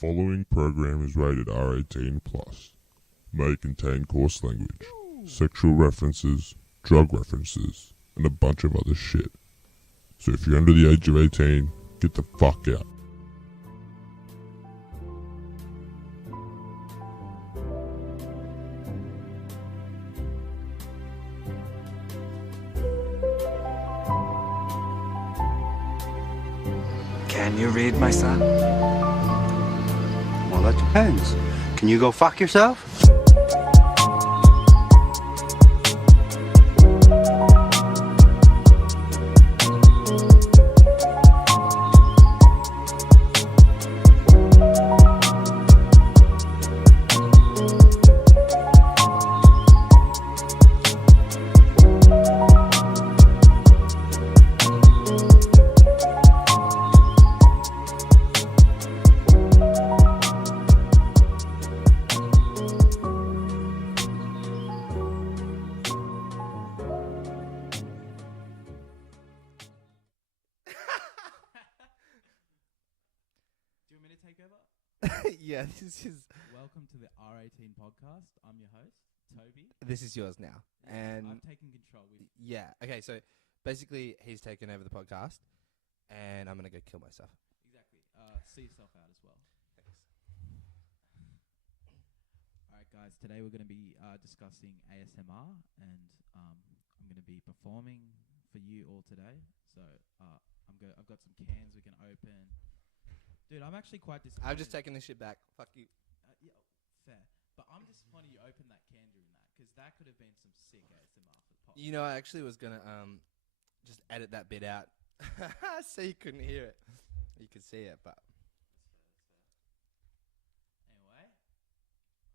following program is rated R18 plus. May contain coarse language, sexual references, drug references, and a bunch of other shit. So if you're under the age of 18, get the fuck out. Can you read, my son? Well, that depends. Can you go fuck yourself? Yeah, this is. Welcome to the R18 podcast. I'm your host, Toby. This is yours now, and I've taken control. yeah. Okay, so basically, he's taken over the podcast, and I'm gonna go kill myself. Exactly. See yourself out as well. Thanks. All right, guys. Today we're going to be discussing ASMR, and I'm going to be performing for you all today. So I've got some cans we can open. Dude, I'm actually quite disappointed. I've just taken this shit back. Fuck you. Yeah, fair. But I'm disappointed you opened that can during that, because that could have been some sick ASMR for the podcast. You know, I actually was gonna just edit that bit out, so you couldn't hear it. You could see it, but Anyway,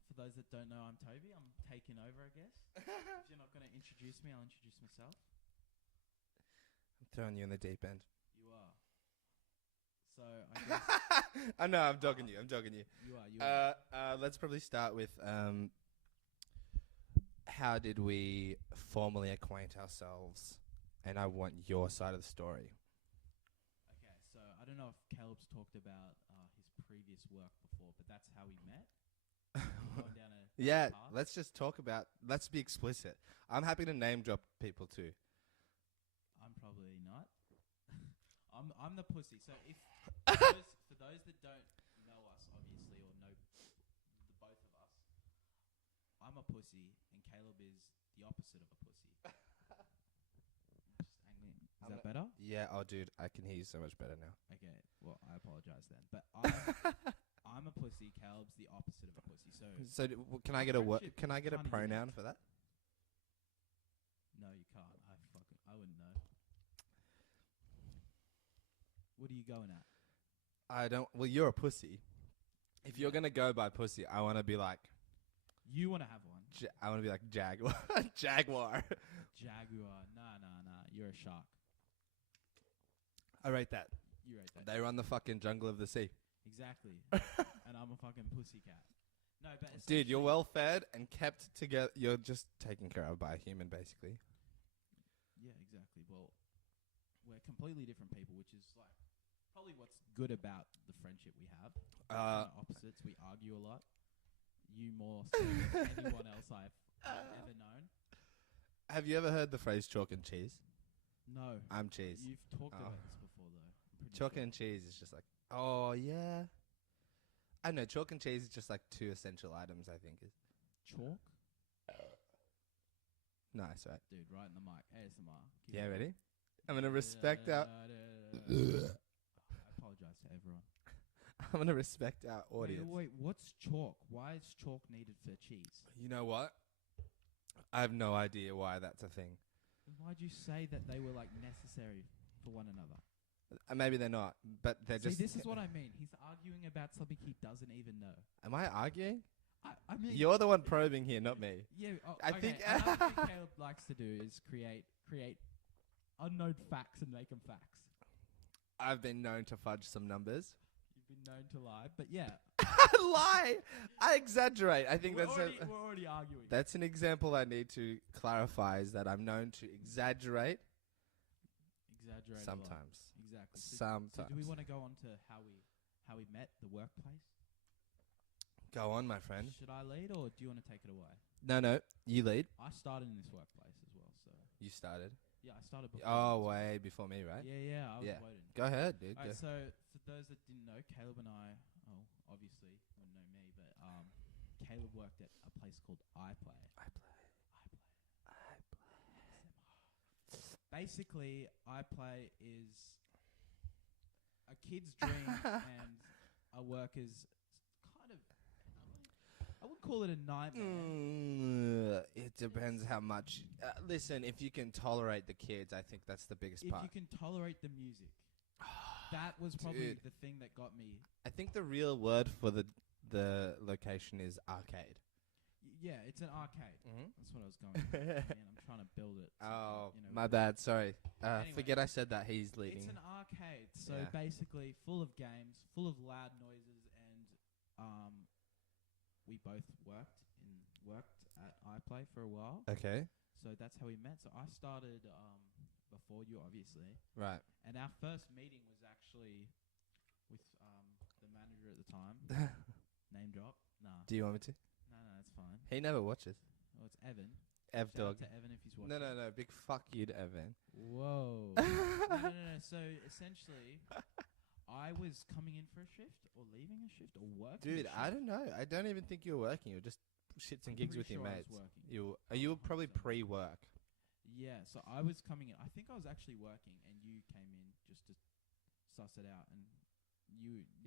for those that don't know, I'm Toby. I'm taking over, I guess. If you're not going to introduce me, I'll introduce myself. I'm throwing you in the deep end. You are. So, I guess... I know, I'm dogging you. You are. Let's probably start with how did we formally acquaint ourselves? And I want your side of the story. Okay, so I don't know if Caleb's talked about his previous work before, but that's how we met. Going down a Yeah, path. let's just talk about. Let's be explicit. I'm happy to name drop people too. I'm probably not. I'm the pussy. So if for those that don't know us, obviously, or know the both of us, I'm a pussy, and Caleb is the opposite of a pussy. Just hang in. Is that better? Yeah. Oh, dude, I can hear you so much better now. Okay. Well, I apologize then, but I'm a pussy. Caleb's the opposite of a pussy. So Can I get a friendship Can I get a kinda pronoun unique. for that? no, you can't. I wouldn't know. What are you going at? I don't. Well, you're a pussy. If you're gonna go by pussy, I want to be like. You want to have one? I want to be like Jaguar. Jaguar. Jaguar. Nah. You're a shark. I rate that. You rate that. They run the fucking jungle of the sea. Exactly. And I'm a fucking pussycat. No, but Dude, you're essentially- well fed and kept together. You're just taken care of by a human, basically. Yeah, exactly. Well, we're completely different people, which is like probably what's good about the friendship we have. We're kinda opposites. We argue a lot. You more so than anyone else I've ever known. Have you ever heard the phrase chalk and cheese? No. I'm cheese. You've talked Oh. about this before, though. I'm pretty Chalk sure. and cheese is just like, oh yeah. I don't know, chalk and cheese is just like two essential items, I think. Chalk? Nice, right? Dude, right in the mic. ASMR. Keep Yeah, it ready? going. I'm gonna respect our. I apologize to everyone. I'm gonna respect our audience. Wait, what's chalk? Why is chalk needed for cheese? You know what? I have no idea why that's a thing. Then why'd you say that they were like necessary for one another? Maybe they're not, but they're See, just. this is what I mean. He's arguing about something he doesn't even know. Am I arguing? I mean, You're the one probing here, not me. yeah. Oh, I okay, think- another thing Caleb likes to do is create unknown facts and make them facts. I've been known to fudge some numbers. You've been known to lie, but yeah, Lie. I exaggerate. I think we're that's already arguing. that's an example I need to clarify is that I'm known to exaggerate Exaggerate a lot. sometimes. Exactly. So do we Sometimes. want to go on to how we met, the workplace? Go on, my friend. Should I lead or do you want to take it away? No, you lead. I started in this workplace as well, so You started. yeah, I started before. Oh, you as well. way before me, right? Yeah, I was Yeah. waiting. Go ahead, dude. Alright, Go. so for those that didn't know, Caleb and I, obviously wouldn't know me, but Caleb worked at a place called iPlay. Basically, iPlay is a kid's dream and a worker's kind of. I wouldn't call it a nightmare. It depends how much. Listen, if you can tolerate the kids, I think that's the biggest If part. you can tolerate the music, that was probably Dude. the thing that got me. I think the real word for the location is arcade. Yeah, it's an arcade. Mm-hmm. That's what I was going with. Man, I'm trying to build it. so Oh, that, you know, my bad. Sorry. Anyway, Forget I said that. He's leading. It's an arcade, so Yeah. basically full of games, full of loud noises, and we both worked at iPlay for a while. Okay. So that's how we met. So I started before you, obviously, Right. and our first meeting was actually with the manager at the time. Name drop? Nah. Do you want me to? No, that's fine. He never watches. Oh, it's Evan. Ev Shout out dog. to Evan if he's watching. No. Big fuck you to Evan. Whoa. no. So essentially, I was coming in for a shift or leaving a shift or working. Dude, a shift. I don't know. I don't even think you were working. You were just shits and I'm gigs pretty with your sure I was mates. working. You were probably 100%. pre-work. Yeah, so I was coming in. I think I was actually working, and you came in just to suss it out. And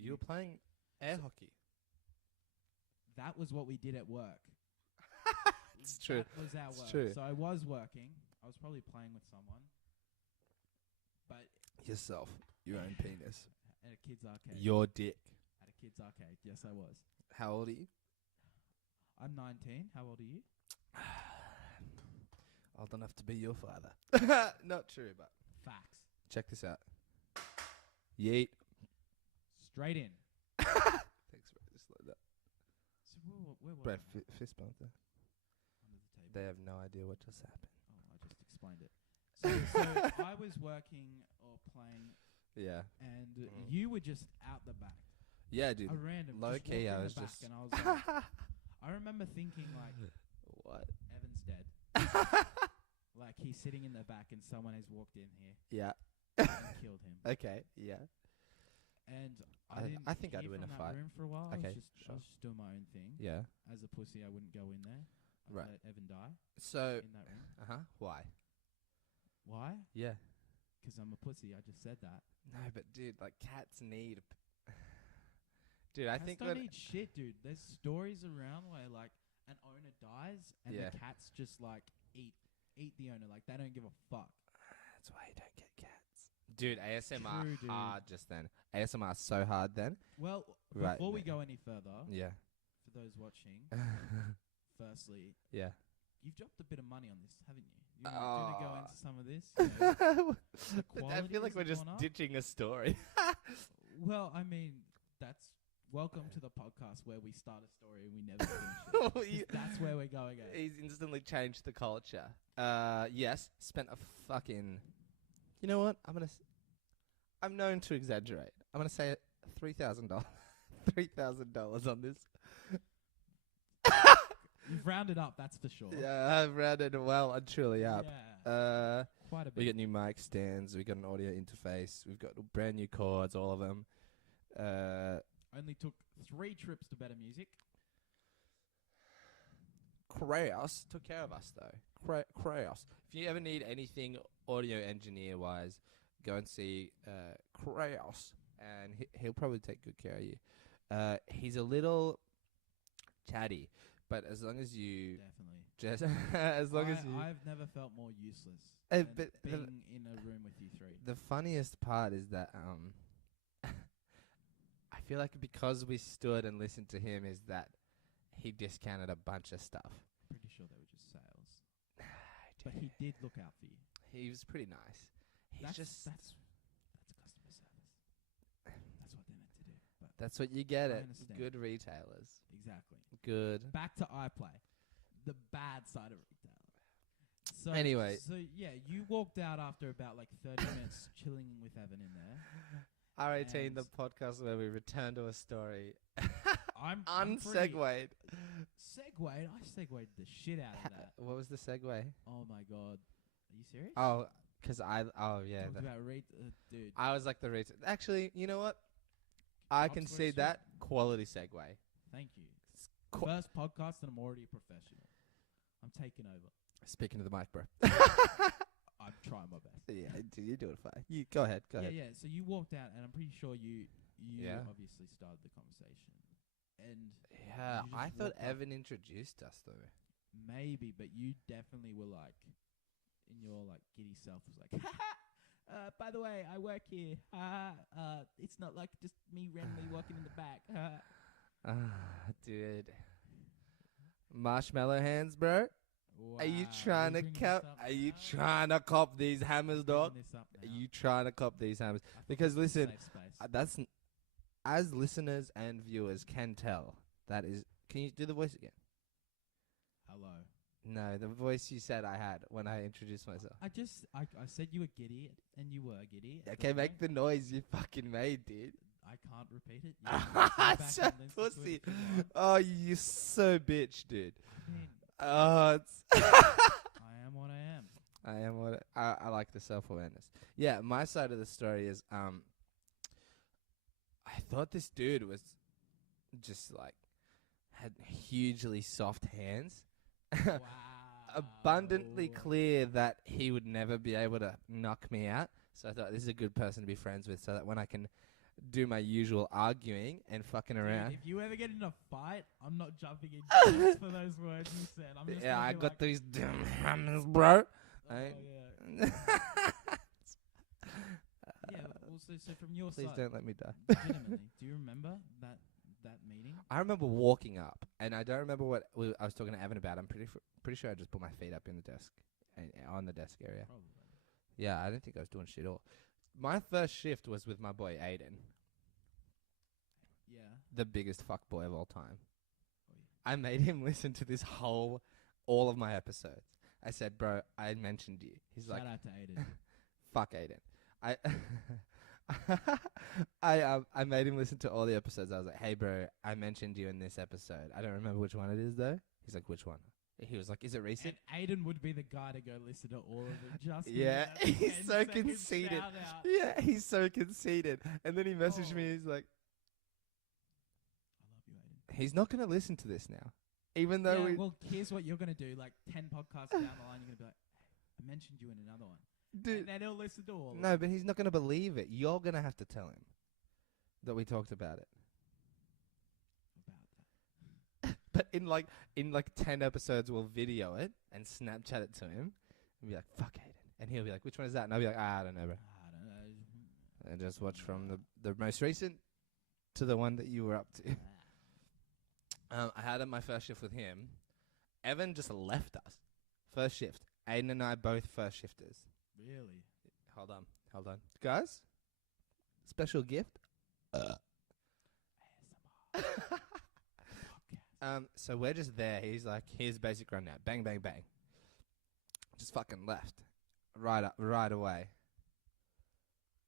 You were playing air hockey. that was what we did at work. It's true. That was our It's work. true. So I was working. I was probably playing with someone, but Yourself. Your own penis. at a kid's arcade. Your dick. At a kid's arcade. Yes, I was. How old are you? I'm 19. How old are you? Old enough to be your father. Not true, but Facts. check this out. Yeet. Straight in. Thanks, bro. Just like that. So where was Brad, I? fist bump there. Under the table. They have no idea what just happened. Oh, I just explained it. So I was working or playing, Yeah. and Mm. you were just out the back. Yeah, dude. A random. Low just key, walked I in was the back just. and I was like, I remember thinking like, What? Evan's dead. Like he's sitting in the back and someone has walked in here Yeah. and killed him. Okay. Yeah. And I- I didn't. I think I'd hear win from a that fight. room for a while. Okay, I was just doing my own thing. Yeah. As a pussy, I wouldn't go in there. I'd Right. let Evan die So. in that room. Why? Why? Yeah. 'Cause I'm a pussy. I just said that. No, but dude, like cats need. Dude, I Cats think don't when need shit, dude. There's stories around where like an owner dies and Yeah. the cats just like eat the owner. Like they don't give a fuck. that's why you don't get cats. Dude, ASMR True, dude. hard just then. ASMR so hard then. Well, Right, before we mate. go any further, Yeah. for those watching, firstly, Yeah. you've dropped a bit of money on this, haven't you? You want to go Oh. into some of this? You know? I quality feel like has we're just gone up? ditching a story. Well, I mean, that's welcome to the podcast where we start a story and we never finish it. 'Cause You- that's where we're going at. He's instantly changed the culture. Yes, spent a fucking. You know what? I'm known to exaggerate. I'm gonna say $3,000. $3,000 on this. You've rounded up, that's for sure. Yeah, I've rounded well and truly up. Yeah, quite a We bit. got new mic stands. We got an audio interface. We've got brand new chords, all of them. Only took 3 trips to Better Music. Kraus took care of us though. Kraus. If you ever need anything audio engineer wise, go and see Kraus, and he'll probably take good care of you. He's a little chatty, but as long as you Definitely. just as long as you. I've never felt more useless but than the- being in a room with you 3. The funniest part is that I feel like because we stood and listened to him, is that he discounted a bunch of stuff. Pretty sure they were just sales. But he did look out for you. He was pretty nice. He's That's just customer service. That's what they're meant to do. But that's what you get I at understand. good retailers. exactly. Good. Back to iPlay, the bad side of retail. So Anyway. so yeah, you walked out after about like 30 minutes chilling with Evan in there. R18, And- the podcast where we return to a story. I'm Unsegued. Segwayed. I segued the shit out of that. What was the segue? Oh my god. Are you serious? Oh, because yeah. Talked about dude. I was like the reason. Actually, you know what? I can see Oxford that quality segue. Thank you. Qu- First podcast and I'm already a professional. I'm taking over. Speaking to the mic, bro. I'm trying my best. Yeah, dude, you're doing fine. You go ahead. Go ahead. Yeah. So you walked out, and I'm pretty sure you Yeah. obviously started the conversation. And Yeah, you just I thought walked up. Evan introduced us though. Maybe, but you definitely were like, in your like giddy self, was like, by the way, I work here. It's not like just me randomly walking in the back. Dude. Marshmallow hands, bro. Are you trying to cop? Are you trying to cop these hammers, dog? Are you trying to cop these hammers? Because listen, that's as listeners and viewers can tell. That is. Can you do the voice again? Hello. No, the voice you said I had when I introduced myself. I said you were giddy, and you were giddy. Okay, make the noise you fucking made, dude. I can't repeat it. You can go back So and listen to it pussy. if you want. Oh, you so bitch, dude. I mean, It's I am what I am. I am what I like the self-awareness. Yeah, my side of the story is I thought this dude was just like had hugely soft hands. Wow. Abundantly clear that he would never be able to knock me out. So I thought this is a good person to be friends with, so that when I can do my usual arguing and fucking around. Dude, if you ever get in a fight, I'm not jumping in just for those words you said. I'm just Yeah, gonna I be got like, these damn hammers, bro. oh, I- yeah. Yeah. Well, so from your Please side, don't let me die. legitimately, do you remember that meeting? I remember walking up, and I don't remember what I was talking to Evan about. I'm pretty sure I just put my feet up in the desk, on the desk area. Probably. Yeah, I don't think I was doing shit at all. My first shift was with my boy Aiden, Yeah. the biggest fuckboy of all time. Oh, yeah. I made him listen to all of my episodes. I said, bro, I mentioned you. He's Shout like, out to Aiden. fuck Aiden. I made him listen to all the episodes. I was like, hey, bro, I mentioned you in this episode. I don't remember which one it is, though. He's like, which one? He was like, is it recent? And Aiden would be the guy to go listen to all of it. Just Yeah, for that he's 10 so second conceited. shout out. Yeah, he's so conceited. And then he messaged me. Oh. He's like, I love you, Aiden. he's not going to listen to this now. Even though Yeah, well, here's what you're going to do. Like 10 podcasts down the line, you're going to be like, hey, I mentioned you in another one. dude, And then he'll listen to all of no, it. but he's not going to believe it. You're going to have to tell him that we talked about it. About that. But in like 10 episodes, we'll video it and Snapchat it to him and be like, fuck Aiden. And he'll be like, which one is that? And I'll be like, I don't know, bro. I don't know. And just watch from the most recent to the one that you were up to. I had my first shift with him. Evan just left us. First shift. Aiden and I both first shifters. Really? Hold on. Guys, special gift. So we're just there. He's like, here's basic rundown. Bang, bang, bang. Just fucking left. Right away.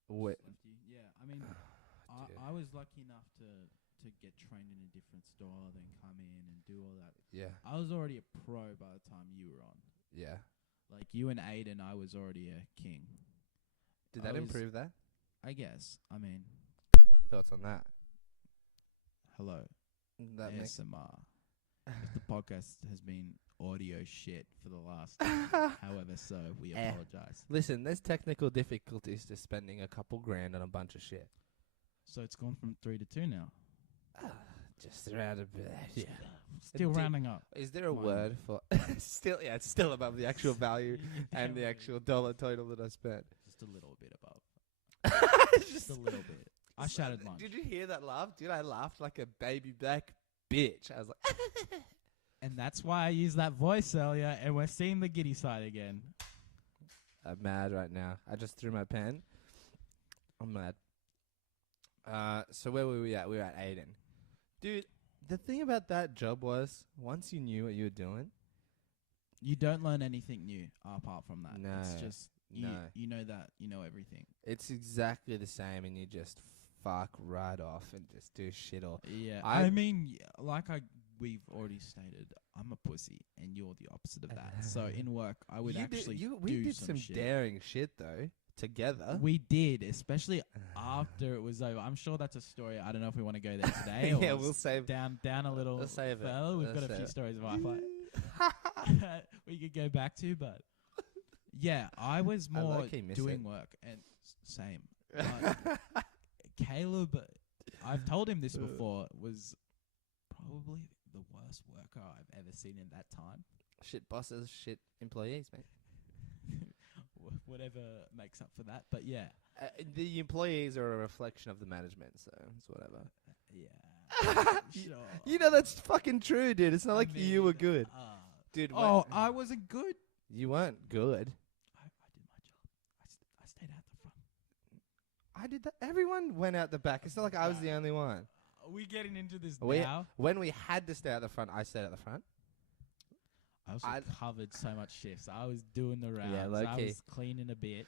Wait. Just left you. Yeah, I mean, Dude. I was lucky enough to get trained in a different store, then come in and do all that. Yeah. I was already a pro by the time you were on. Yeah. Like you and Aiden, I was already a king. Did I that was- improve that? I guess. I mean, Thoughts on that? hello. That makes ASMR. If the podcast has been audio shit for the last however so, we Eh. apologize. Listen, there's technical difficulties to spending a couple grand on a bunch of shit. So it's gone from 3 to 2 now. Just around a bit. Yeah. Still Did- rounding up. Is there a Mine. word for still? Yeah, it's still above the actual value and the Yeah, actual dollar total that I spent. Just a little bit above. Just Just a little bit. I shouted lunch. Did you hear that laugh? Dude, I laughed like a baby black bitch. I was like, And that's why I used that voice earlier, and we're seeing the giddy side again. I'm mad right now. I just threw my pen. I'm mad. So where were we at? We were at Aiden. Dude, the thing about that job was, once you knew what you were doing, You don't learn anything new apart from that. It's No, just you, no. you know that you know everything. it's exactly the same and you just fuck right off and just do shit or Yeah, I- I mean, we've already stated, I'm a pussy, and you're the opposite of that. So in work, I would we do did some shit. daring shit though together. We did, especially after it was over. I'm sure that's a story. I don't know if we want to go there today. Yeah, or we'll save down a little We'll save it. further. We've Let's got a save few it. stories of iFlight we could go back to, but yeah, I was I more low-key miss doing it. work and same. But Caleb, I've told him this before, was probably the worst worker I've ever seen in that time. Shit bosses, shit employees, mate. Whatever makes up for that, but yeah, The employees are a reflection of the management, so it's whatever. yeah, sure. You know that's fucking true, dude. It's not I like you were mean, good, dude. Oh, I wasn't good. You weren't good. I did my job. I stayed out the front. I did that. Everyone went out the back. It's not like I was the only one. Are we getting into this We- now? When we had to stay out the front, I stayed at the front. I also I'd- covered so much shifts. I was doing the rounds. I low-key. was cleaning a bit.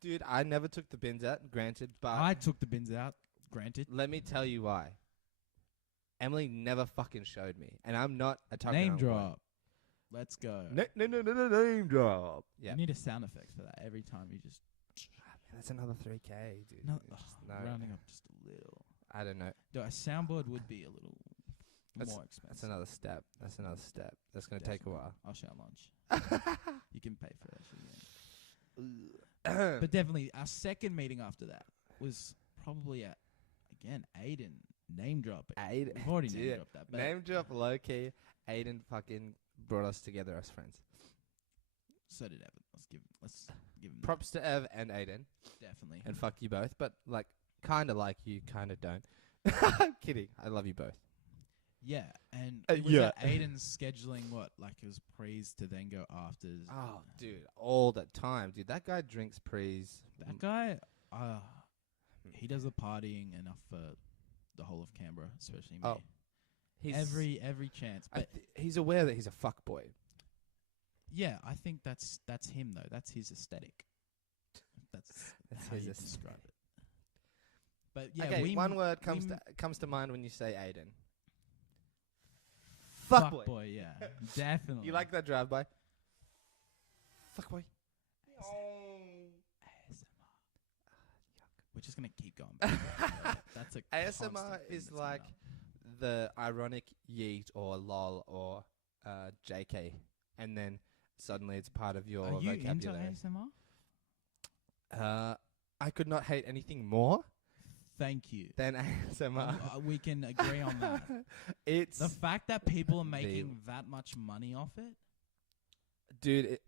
Dude, I never took the bins out, granted, but I took the bins out, granted. let me tell you why. Emily never fucking showed me, and I'm not a token Name on boy. drop. Let's go. No, name drop. Yeah, You need a sound effect for that every time you just that's another 3K, dude. no, It's just- rounding up just a little. I don't know. Though a soundboard would be a little That's- more That's expensive. another step. That's another step. That's gonna take a Definitely. while. I'll share lunch. You can pay for that shit. Yeah. But definitely, our second meeting after that was probably at, again, Aiden. Name drop. Aiden, We've already name dude, dropped that. But name drop low key. Aiden fucking brought us together as friends. so did Evan. Let's give him Props to Ev and Aiden, that. Definitely. and fuck you both. But like, kind of like you, kind of don't. Kidding. I love you both. Yeah, and Uh, it was yeah. at Aiden's scheduling what? Like it was pre's to then go afters. Oh, dude, all the time, dude. That guy drinks pre's. That guy, he does the partying enough for the whole of Canberra, especially me. Oh, He's Every chance. But he's aware that he's a fuck boy. yeah, I think that's him though. That's his aesthetic. That's how his you aesthetic. describe it. But yeah, Okay, we one word we comes to mind when you say Aiden. fuck Fuck boy. boy, yeah, definitely. You like that drive by? Fuck boy. ASMR. We're just gonna keep going. back to that. That's a ASMR constant thing is that's like coming up. the ironic yeet or lol or JK, and then suddenly it's part of your Are you into vocabulary. ASMR? I could not hate anything more Thank you. than ASMR. We can agree on that. It's The fact that people are The- making that much money off it, dude.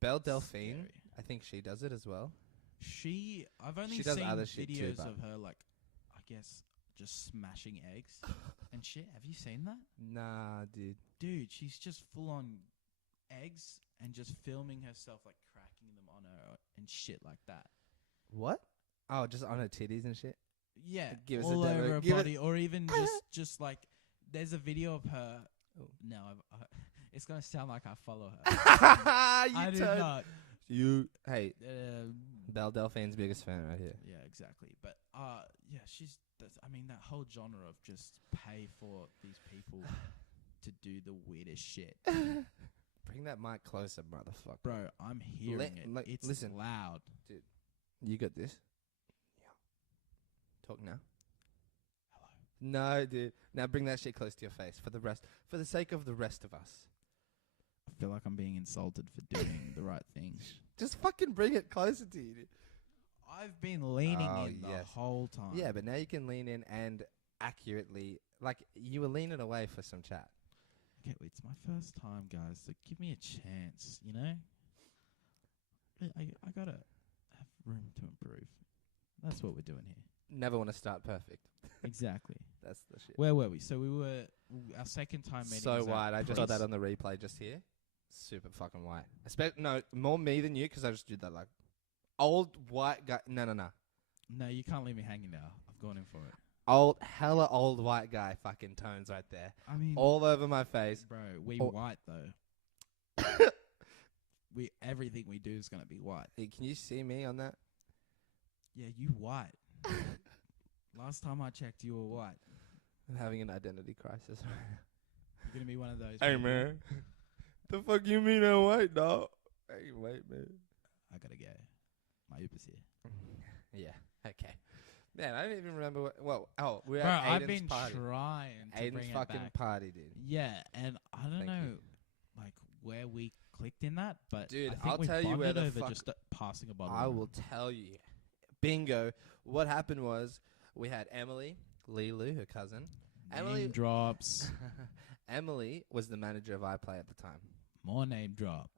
Belle Scary. Delphine, I think she does it as well. I've only She does seen other shit too, videos but- of her, like, I guess, just smashing eggs and shit. Have you seen that? Nah, dude. Dude, she's just full on eggs and just filming herself, like, cracking them on her and shit like that. What? Oh, just on her titties and shit. Yeah, Give us a all demo. over her Give it- body, or even just like, there's a video of her. Oh. No, it's gonna sound like I follow her. You I did turd. not. You hey, Uh, Belle Delphine's biggest fan right here. yeah, exactly. But yeah, I mean, that whole genre of just pay for these people to do the weirdest shit, Bring that mic closer, motherfucker. bro. I'm hearing it. like, It's listen. loud. You got this. Yeah. Talk now. Hello. No, dude. Now bring that shit close to your face for the sake of the rest of us. I feel like I'm being insulted for doing the right thing. Just fucking bring it closer to you, dude. I've been leaning Oh, in the yes. whole time. Yeah, but now you can lean in and accurately, like you were leaning away for some chat. Okay, it's my first time, guys, so give me a chance, you know? I gotta have room to improve. That's what we're doing here. Never want to start perfect. Exactly. That's the shit. Where were we? So we were, our second time meeting So was at white. I just saw that Priest. on the replay just here. Super fucking white. No, more me than you because I just did that like old white guy. No. No, you can't leave me hanging now. I've gone in for it. Hella old white guy fucking tones right there. I mean, All over my face. bro, we Oh. white though. Everything we do is gonna be white. Hey, can you see me on that? Yeah, you white. Last time I checked, you were white. I'm having an identity crisis. You're gonna be one of those. Hey people. man, the fuck you mean I'm white, dog? Hey, wait, man. I gotta go. My Uber's here. Yeah. Okay. Man, I don't even remember what. Well, we're Bro, at Aiden's I've been party. trying to Aiden's bring it fucking back. party, dude. Yeah, and I don't Thank know, you. like where we clicked in that, but Dude, I think I'll we tell you where bonded the over fuck- just passing a bottle. I around. will tell you. Bingo. What happened was we had Emily, Lilu, her cousin. Emily Name drops. Emily was the manager of iPlay at the time. More name drop.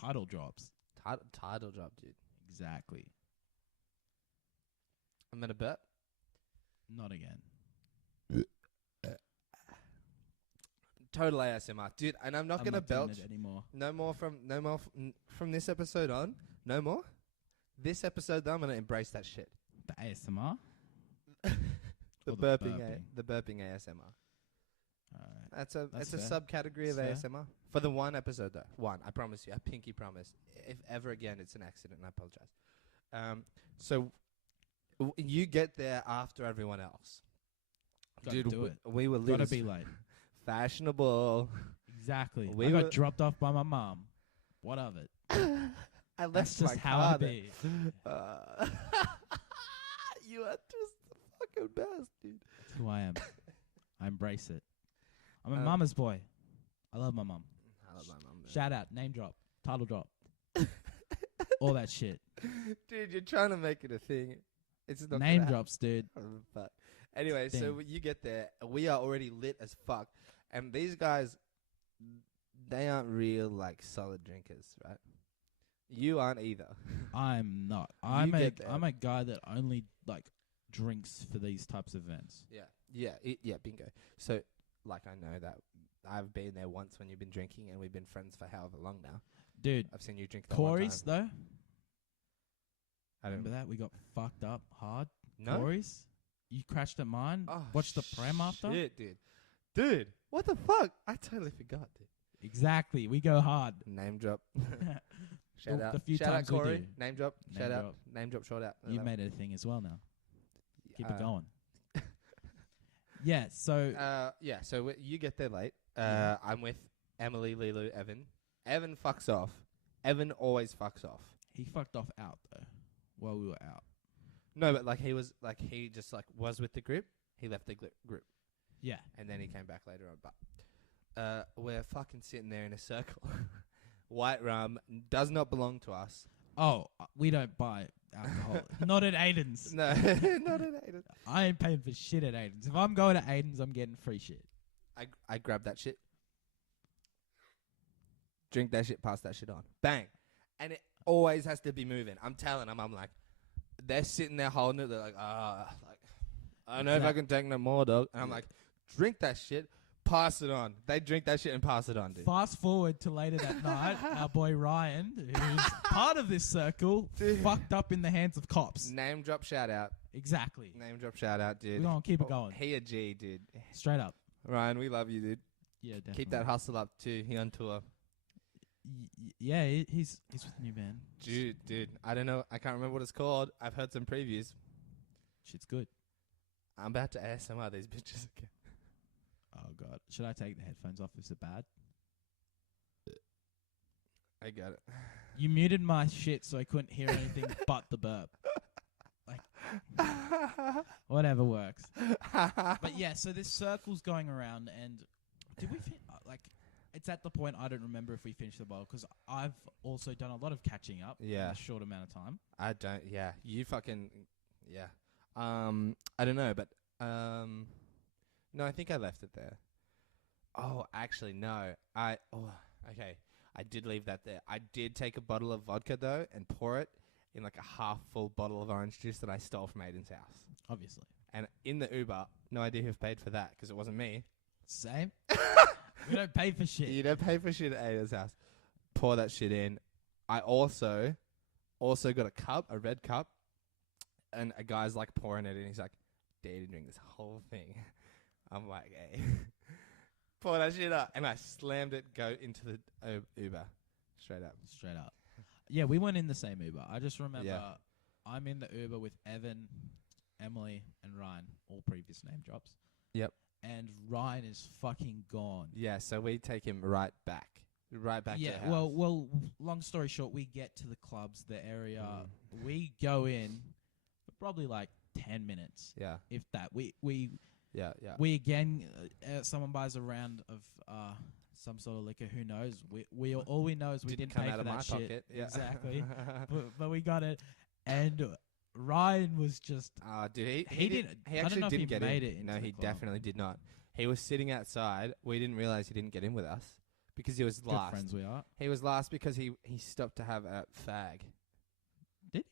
Title drops. Title job, dude. Exactly. I'm gonna bet. Not again. Total ASMR, dude. And I'm not I'm gonna not doing belch. it anymore. No more from this episode on. No more. This episode, though, I'm gonna embrace that shit. The ASMR. The Or the burping, burping? the burping ASMR. Alright. That's a That's it's a fair. subcategory of That's fair. ASMR for the one episode though. One, I promise you, I pinky promise. If ever again it's an accident, I apologize. So you get there after everyone else, Gotta dude. do it. We were Gotta lit be as late. fashionable. Exactly. We I got were- dropped off by my mom. What of it? I left That's my just how car I there. be. You are just the fucking best, dude. That's who I am. I embrace it. I'm a Um, mama's boy. I love my mom. I love my mum, man. Shout out, name drop, title drop, all that shit. Dude, you're trying to make it a thing. It's not Name gonna drops, dude. happen. But anyway, so Thing. you get there. We are already lit as fuck, and these guys, they aren't real like solid drinkers, right? You aren't either. I'm not. I'm get there. a guy that only like drinks for these types of events. Yeah, bingo. So, like, I know that I've been there once when you've been drinking, and we've been friends for however long now. Dude, I've seen you drink that one Corey's time. though. I don't Remember that? We got fucked up hard. No. Corey's? You crashed at mine? Oh, Watched the pram after? Shit, dude. Dude, what the fuck? I totally forgot, dude. Exactly. We go hard. Name drop. Shout The out. few Shout out times we Corey. do. Name drop. Name Shout out. drop. Name drop. Shout out. You've made it a thing as well now. Keep it Uh, going. Yeah, so Yeah. So you get there late. Yeah. I'm with Emily, Lilu, Evan. Evan fucks off. Evan always fucks off. he fucked off out though while we were out. No, but he just was with the group. He left the group, Yeah. and then he came back later on. But we're fucking sitting there in a circle. White rum does not belong to us. Oh, we don't buy alcohol. Not at Aiden's. No, not at Aiden. I ain't paying for shit at Aiden's. If I'm going to Aiden's, I'm getting free shit. I grab that shit, drink that shit, pass that shit on, bang, and it always has to be moving. I'm telling them, I'm like, they're sitting there holding it. They're like, I don't know if I can take no more, dog. And I'm like, drink that shit, pass it on. They drink that shit and pass it on, dude. Fast forward to later that night, our boy Ryan, who's part of this circle, Dude. fucked up in the hands of cops. Name drop, shout out. Exactly. Name drop, shout out, dude. We're gonna keep it going. He a G, dude. Straight up. Ryan, we love you, dude. Yeah, definitely. Keep that hustle up too. He on tour. Yeah, he's with a new band. Dude, I don't know. I can't remember what it's called. I've heard some previews. Shit's good. I'm about to ASMR these bitches again. Oh god, should I take the headphones off? Is it bad? I got it. You muted my shit so I couldn't hear anything but the burp. Like, whatever works. But yeah, so this circle's going around, and did we like? It's at the point I don't remember if we finished the bottle because I've also done a lot of catching up in Yeah. a short amount of time. I don't. Yeah, you fucking. Yeah. I don't know, but no, I think I left it there. Oh, actually, no. Okay. I did leave that there. I did take a bottle of vodka though and pour it in like a half full bottle of orange juice that I stole from Aiden's house. Obviously, And in the Uber, no idea who paid for that because it wasn't me. same. We don't pay for shit. You don't pay for shit at Aiden's house. Pour that shit in. I also got a cup, a red cup, and a guy's like pouring it in. He's like, "Dare to drink this whole thing?" I'm like, "Hey, pour that shit up," and I slammed it. Go into the Uber, straight up. Straight up. Yeah, we went in the same Uber. I just remember Yeah. I'm in the Uber with Evan Emily, and Ryan, all previous name drops. Yep. And Ryan is fucking gone. Yeah, so we take him right back to the house. Well, long story short, we get to the clubs, the area. We go in for probably like 10 minutes, Yeah, if that. We yeah. again, someone buys a round of some sort of liquor. Who knows? All we know is we didn't come pay out for of that my shit. pocket. Yeah. Exactly. but we got it, and Ryan was just. Dude, He didn't. He I don't actually know if didn't he get made in. it into No, the he club. definitely did not. He was sitting outside. We didn't realize he didn't get in with us because he was Good last. friends we are. He was last because he stopped to have a fag. Did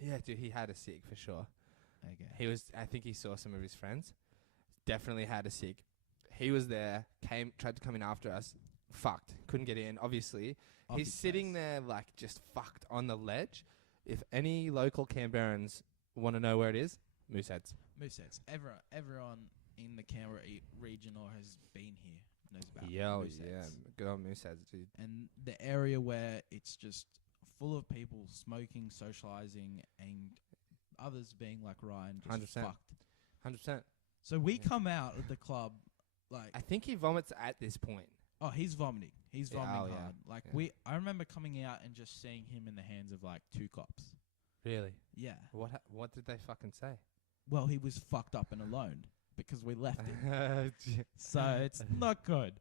he? Yeah, dude, he had a cig for sure. Okay. He was. I think he saw some of his friends. Definitely had a cig. He was there. Tried to come in after us. Fucked. Couldn't get in. Obviously, Off he's his sitting face. there like just fucked on the ledge. If any local Canberrans want to know where it is, Mooseheads. Mooseheads. Everyone in the Canberra region or has been here knows about Yeah, Mooseheads. good old Mooseheads, dude. And the area where it's just full of people smoking, socializing, and others being like Ryan, just 100%. fucked. 100%. So we come out of the club like, I think he vomits at this point. oh, he's vomiting. He's Yeah, vomiting oh, yeah. hard. Like Yeah. I remember coming out and just seeing him in the hands of like 2 cops. Really? Yeah. What did they fucking say? Well, he was fucked up and alone because we left him. So it's not good.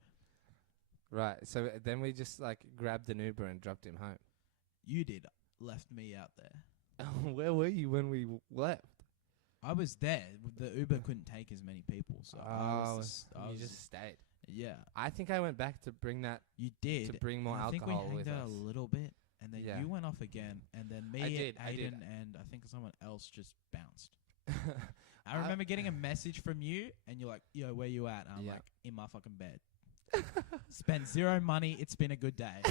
Right. So then we just like grabbed an Uber and dropped him home. You did. Left me out there. Where were you when we left? I was there. The Uber couldn't take as many people, so I was you just stayed. yeah. I think I went back to bring that. You did. To bring more and I think alcohol we with hanged out us. a little bit, and then Yeah. you went off again, and then me, I did. Aiden, and I think someone else just bounced. I remember getting a message from you, and you're like, "Yo, where you at?" And I'm Yeah. like, "In my fucking bed." Spent 0 money. It's been a good day.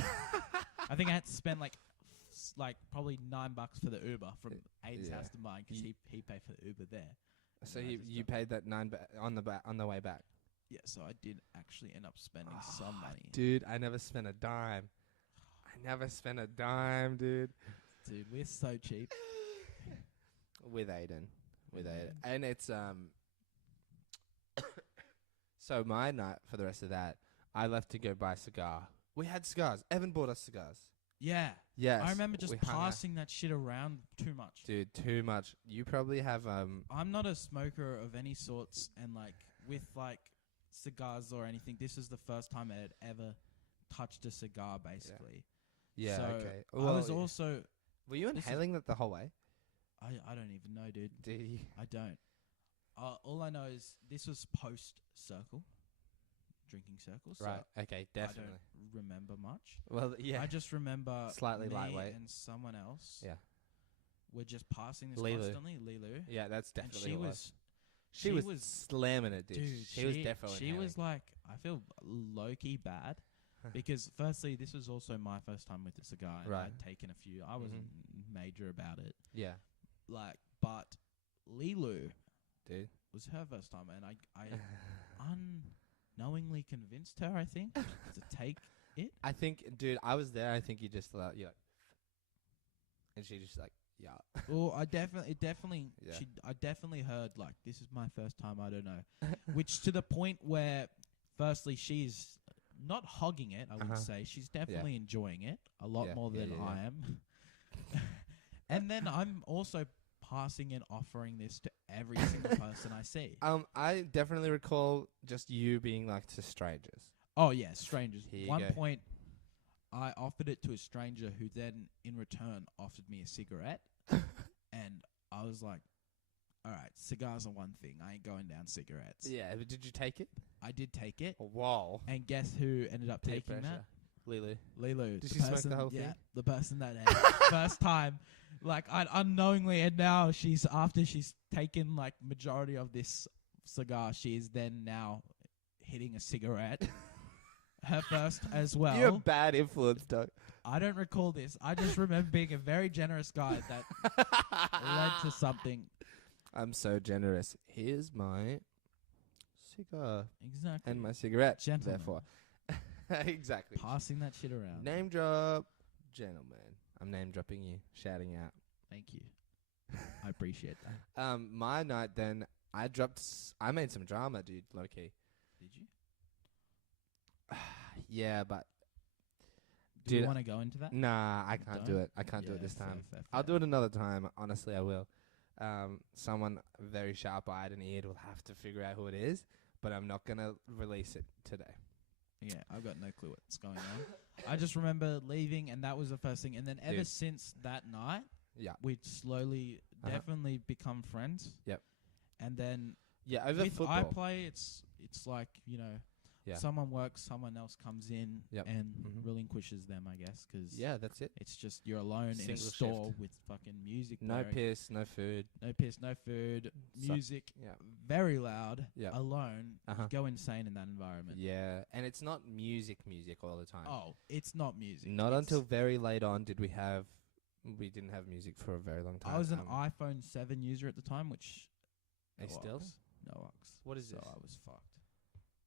I think I had to spend like probably $9 for the Uber from Aiden's Yeah. house to mine because he paid for the Uber there. So And I you just you don't- paid that on the way back. Yeah, so I did actually end up spending some money. Dude, I never spent a dime. Dude. Dude, we're so cheap. With Aiden. Aiden. And it's so my night for the rest of that, I left to go buy a cigar. We had cigars. Evan bought us cigars. Yeah. Yes. I remember just we hung out. passing that shit around too much. Dude, too much. You probably have I'm not a smoker of any sorts, and like with like cigars or anything, this is the first time I had ever touched a cigar, basically. yeah, so okay. I was also. Were you this is- inhaling that the whole way? I don't even know, dude. Did you? I don't. All I know is this was post circle, drinking circle. So Right. Okay, I definitely. don't remember much. Well, yeah. I just remember Slightly me lightweight. and someone else. Yeah. We're just passing this Lilu. constantly, Lilu. Yeah, that's And definitely she who it was, She was slamming it, dude. She was definitely She was like, I feel low key bad because firstly, this was also my first time with a cigar, and Right. I'd taken a few. I wasn't major about it, yeah, like, but Lilu dude. was her first time, and I unknowingly convinced her, I think, to take it. I think, dude, I was there. I think you just thought, yeah. And she just like, yeah. Well, I definitely, Yeah. I definitely heard like, this is my first time. I don't know, which to the point where, firstly, she's not hogging it. I would say she's definitely enjoying it a lot Yeah, more yeah, than yeah, I am. And then I'm also passing and offering this to every single person I see. I definitely recall just you being like to strangers. Oh yeah, strangers. Here you One go. point, I offered it to a stranger who then, in return, offered me a cigarette, and I was like, "All right, cigars are one thing. I ain't going down cigarettes." Yeah, but did you take it? I did take it, Whoa. and guess who ended up Peer taking pressure. Lilu. that? Lilu. Did the she smoke the person- whole yeah, thing? the person that first time, like I unknowingly, and now after she's taken like majority of this cigar, she is then now hitting a cigarette. Her first as well. You're a bad influence, Doug. I don't recall this. I just remember being a very generous guy that led to something. I'm so generous. Here's my cigar Exactly. and my cigarette. Gentleman. Therefore, exactly. Passing that shit around. Name drop, gentlemen. I'm name dropping you, shouting out. Thank you. I appreciate that. My night then, I made some drama, dude, low key. Did you? Yeah, but Do you dude, want to go into that? nah, I can't do Don't? it. I can't do it Yeah, this time. fair, I'll fair. do it another time. Honestly, I will. Someone very sharp-eyed and eared will have to figure out who it is, but I'm not gonna release it today. Yeah, I've got no clue what's going on. I just remember leaving, and that was the first thing. And then ever Dude. since that night, Yeah, we'd slowly, definitely become friends. Yep. And then yeah. Over with football. iPlay, it's like, Yeah. someone works, someone else comes in Yep. and Mhm. relinquishes them, I guess, because Yeah, that's it. it's just you're alone in a Single store shift. with fucking music. No blaring, piss, no food. no piss, no food, music, Yeah. very loud, Yeah. alone. Uh-huh. You go insane in that environment. Yeah, and it's not music all the time. Oh, it's not music. Not It's- until very late on did we didn't have music for a very long time. I was an iPhone 7 user at the time, which Are you still? No aux. What is so this? I was fucked.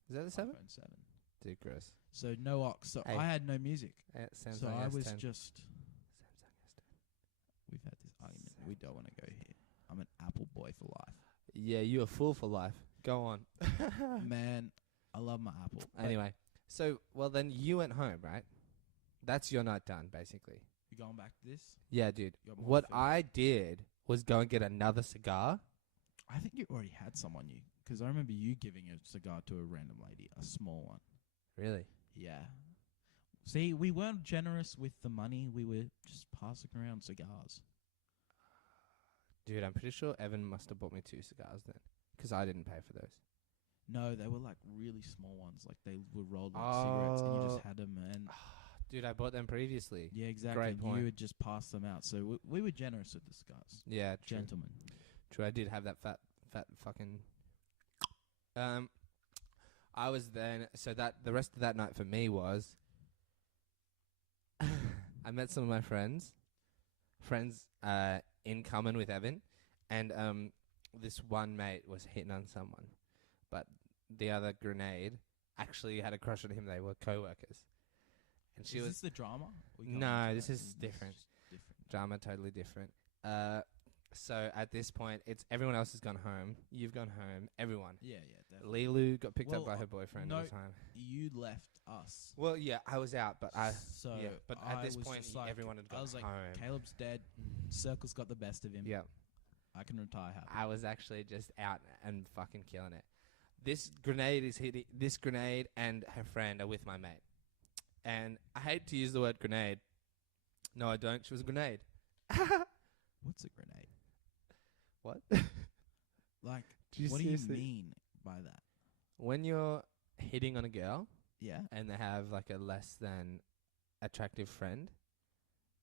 Is that the 7? iPhone 7. Dude, gross. So no aux. So Hey. I had no music. Samsung so I was S10. just. Samsung S10. We've had this argument. We don't want to go here. I'm an Apple boy for life. Yeah, you a fool for life. Go on. Man, I love my Apple. But Anyway, so then you went home, right? That's your night done, basically. you going back to this? Yeah, dude. You got more What food? I did was go and get another cigar. I think you already had some on you, because I remember you giving a cigar to a random lady, a small one. Really? Yeah. See, we weren't generous with the money. We were just passing around cigars. Dude, I'm pretty sure Evan must have bought me 2 cigars then, 'cause I didn't pay for those. No, they were like really small ones. Like they were rolled like cigarettes, and you Oh. just had them. And Dude, I bought them previously. yeah, exactly. Great and point. You would just pass them out. So we were generous with the cigars. Yeah, true. Gentlemen. True, I did have that fat fucking. I was then that the rest of that night for me was. I met some of my friends in common with Evan, and this one mate was hitting on someone, but the other grenade actually had a crush on him. They were co-workers, and she Is was this the drama? We can't No, into this that. is different. Different. drama, totally different. So at this point, it's everyone else has gone home. You've gone home. Everyone. Yeah, definitely. Lilu got picked up Well, by her boyfriend no, at the time. You left us. Well, yeah, I was out, but So but I at this was point, just like, everyone had I gone was like, home. Caleb's dead. Circle's got the best of him. Yeah, I can retire happy. I was actually just out and fucking killing it. This grenade is hitting. This grenade and her friend are with my mate, and I hate to use the word grenade. No, I don't. She was a grenade. What's a grenade? What? Like, Do you what do you seriously- mean by that? When you're hitting on a girl Yeah. and they have like a less than attractive friend,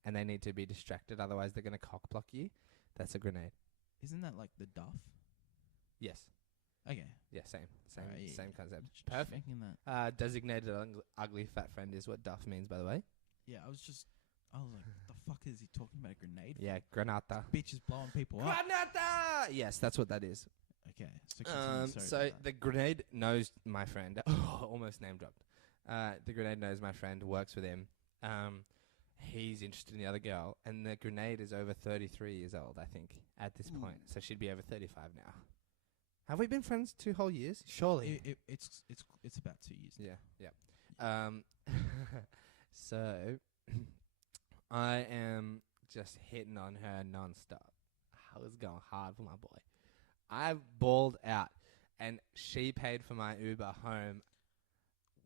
and they need to be distracted, otherwise they're gonna cock block you. That's a grenade. Isn't that like the duff? Yes. Okay. Yeah. Same Alright, yeah, same yeah. concept. Just Perfect. thinking that. Designated ugly fat friend is what duff means, by the way. Yeah, I was like, what the fuck is he talking about? A grenade? Yeah, granata. Bitch is blowing people up. Granata. Yes, that's what that is. Okay. So, continue, sorry So about that. the grenade knows my friend. Almost name dropped. The grenade knows my friend, works with him. He's interested in the other girl, and the grenade is over 33 years old, I think, at this point. So she'd be over 35 now. Have we been friends 2 whole years? Surely. It's about 2 years. Yeah. So I am just hitting on her non-stop. I was going hard for my boy. I balled out, and she paid for my Uber home.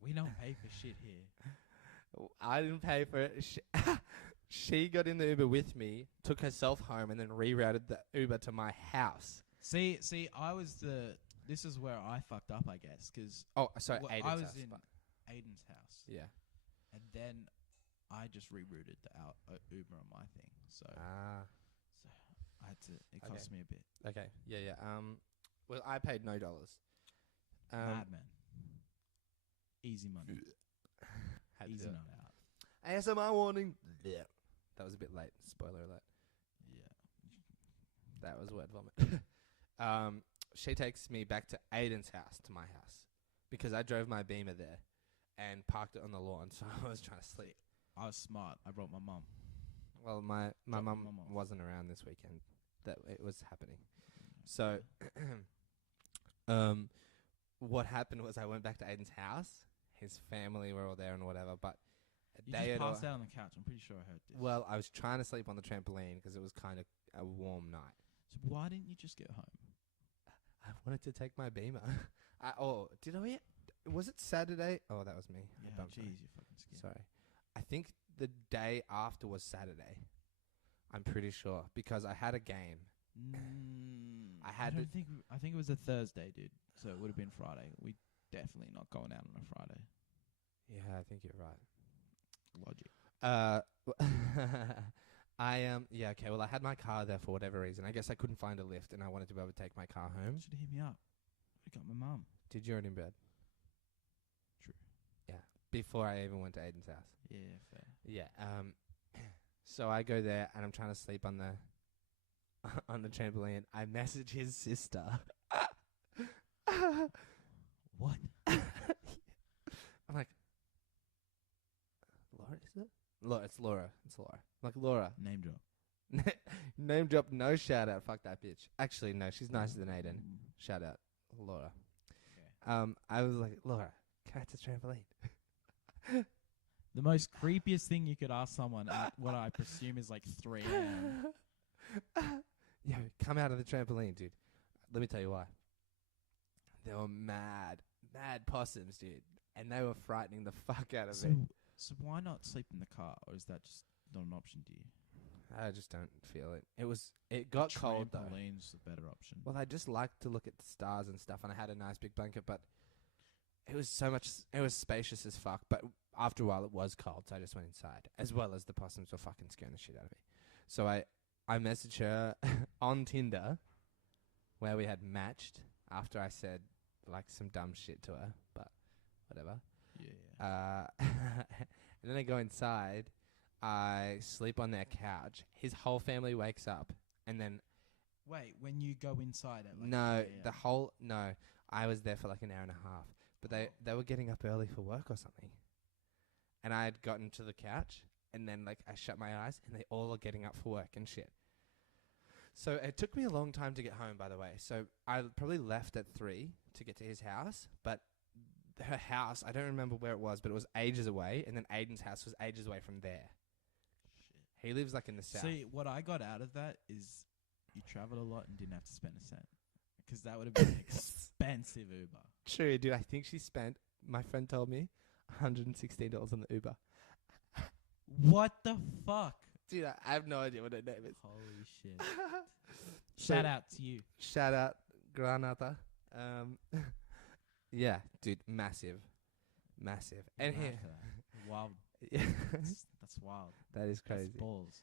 We don't pay for shit here. I didn't pay for it. She got in the Uber with me, took herself home, and then rerouted the Uber to my house. See, this is where I fucked up, I guess, because Oh, sorry, I Aiden's was house, in but- Aiden's house, Yeah. and then I just rerouted the Uber on my thing. So I had to. It Okay. cost me a bit. Okay. Yeah. Well, I paid no dollars. Madman. Easy money. Had to Easy do it. night out. ASMR warning. Yeah. That was a bit late. Spoiler alert. Yeah. That was word vomit. She takes me back to Aiden's house, to my house, because I drove my Beamer there and parked it on the lawn, so I was trying to sleep. I was smart. I brought my mum. Well, my Drop mum your mum off. wasn't around this weekend. that it was happening. So, what happened was I went back to Aiden's house. His family were all there and whatever, but You just passed out on the couch. I'm pretty sure I heard this. well, I was trying to sleep on the trampoline because it was kind of a warm night. So why didn't you just get home? I wanted to take my Beamer. Did I? Was it Saturday? Oh, that was me. I Yeah, bumped jeez, my- you fucking skin. Sorry. I think the day after was Saturday. I'm pretty sure because I had a game. I had don't to- think. I think it was a Thursday, dude. So it would have been Friday. We definitely not going out on a Friday. Yeah, I think you're right. Logic. Yeah, okay. Well, I had my car there for whatever reason. I guess I couldn't find a lift, and I wanted to be able to take my car home. Should hit me up. I got my mum. Did you already in bed? True. Yeah. Before I even went to Aiden's house. Yeah, fair. Yeah. So I go there and I'm trying to sleep on the on the trampoline. I message his sister. What? I'm like, Laura, is it? Laura, it's Laura. It's Laura. I'm like, Laura. Name drop. Name drop, no shout out. Fuck that bitch. Actually, no, she's nicer than Aiden. Shout out, Laura. Okay. I was like, Laura, can I have the trampoline? The most creepiest thing you could ask someone at what I presume is like 3 a.m. Yo, come out of the trampoline, dude. Let me tell you why. They were mad possums, dude, and they were frightening the fuck out of me. So why not sleep in the car, or is that just not an option to you? I just don't feel it. It got cold though. Trampoline's a better option. Well, I just like to look at the stars and stuff, and I had a nice big blanket, but it was spacious as fuck. But after a while, it was cold, so I just went inside, as well as the possums were fucking scaring the shit out of me. So I messaged her on Tinder, where we had matched after I said like some dumb shit to her, but whatever. Yeah. And then I go inside. I sleep on their couch. His whole family wakes up, and then Wait, when you go inside it? Like no, 3 a.m. I was there for like an hour and a half, but they were getting up early for work or something, and I had gotten to the couch, and then like I shut my eyes, and they all are getting up for work and shit. So it took me a long time to get home, by the way. So I probably left at 3 to get to his house, but her house, I don't remember where it was, but it was ages away, and then Aiden's house was ages away from there. He lives like in the south. See, what I got out of that is you traveled a lot and didn't have to spend a cent. Because that would have been an expensive Uber. True, dude. I think she spent, my friend told me, $116 on the Uber. What the fuck? Dude, I have no idea what her name is. Holy shit. So- Shout out to you. Shout out, Granata. Yeah, dude, massive. And Mad here, for that. Wild. yeah, That's wild. that is That's crazy. balls.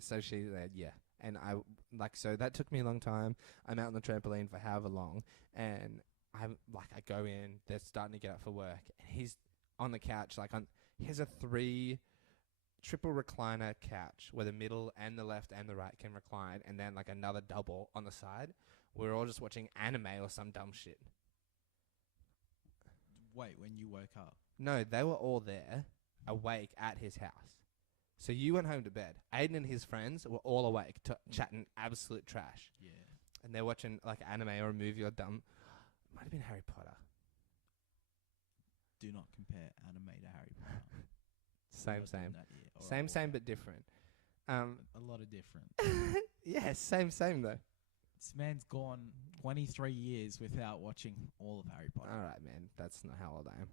So she said, yeah. And so that took me a long time. I'm out on the trampoline for however long. And I go in, they're starting to get up for work. And he's on the couch, here's a 3 triple recliner couch where the middle and the left and the right can recline. And then like another double on the side. We're all just watching anime or some dumb shit. Wait, when you woke up? No, they were all there, awake at his house. So you went home to bed. Aiden and his friends were all awake, chatting absolute trash. Yeah. And they're watching like anime or a movie or dumb. Might have been Harry Potter. Do not compare anime to Harry Potter. Same, Not doing same. that yet, or I will. Same, but different. A lot of different. Yeah, same though. This man's gone 23 years without watching all of Harry Potter. All right, man. That's not how old I am.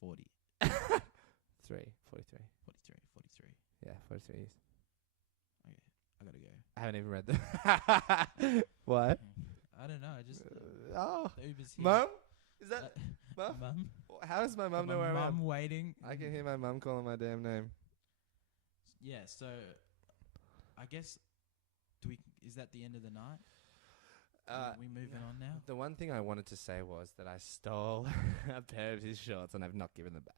40. 43. 43. Yeah, 43 years. Okay, I gotta go. I haven't even read them. What? I don't know. I just Oh, the Uber's here. Mum? Is that Mum? Mum? How does my mum know My where I am? mum waiting. I can hear my mum calling my damn name. Yeah. So, I guess is that the end of the night? We moving on now? The one thing I wanted to say was that I stole a pair of his shorts and I've not given them back.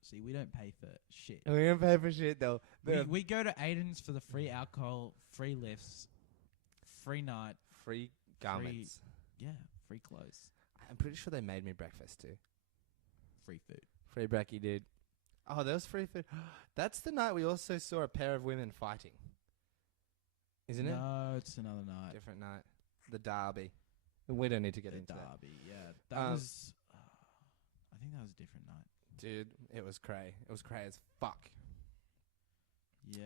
See, we don't pay for shit. We don't pay for shit though. We go to Aiden's for the free alcohol, free lifts, free night, Free garments. free clothes, I'm pretty sure they made me breakfast too. free food. Free brekkie, dude. Oh, there was free food. That's the night we also saw a pair of women fighting. Isn't it? No, it's another night. Different night. The Derby. We don't need to get The into that. Derby, yeah. That Um, was... I think that was a different night. Dude, it was cray. It was cray as fuck. Yeah.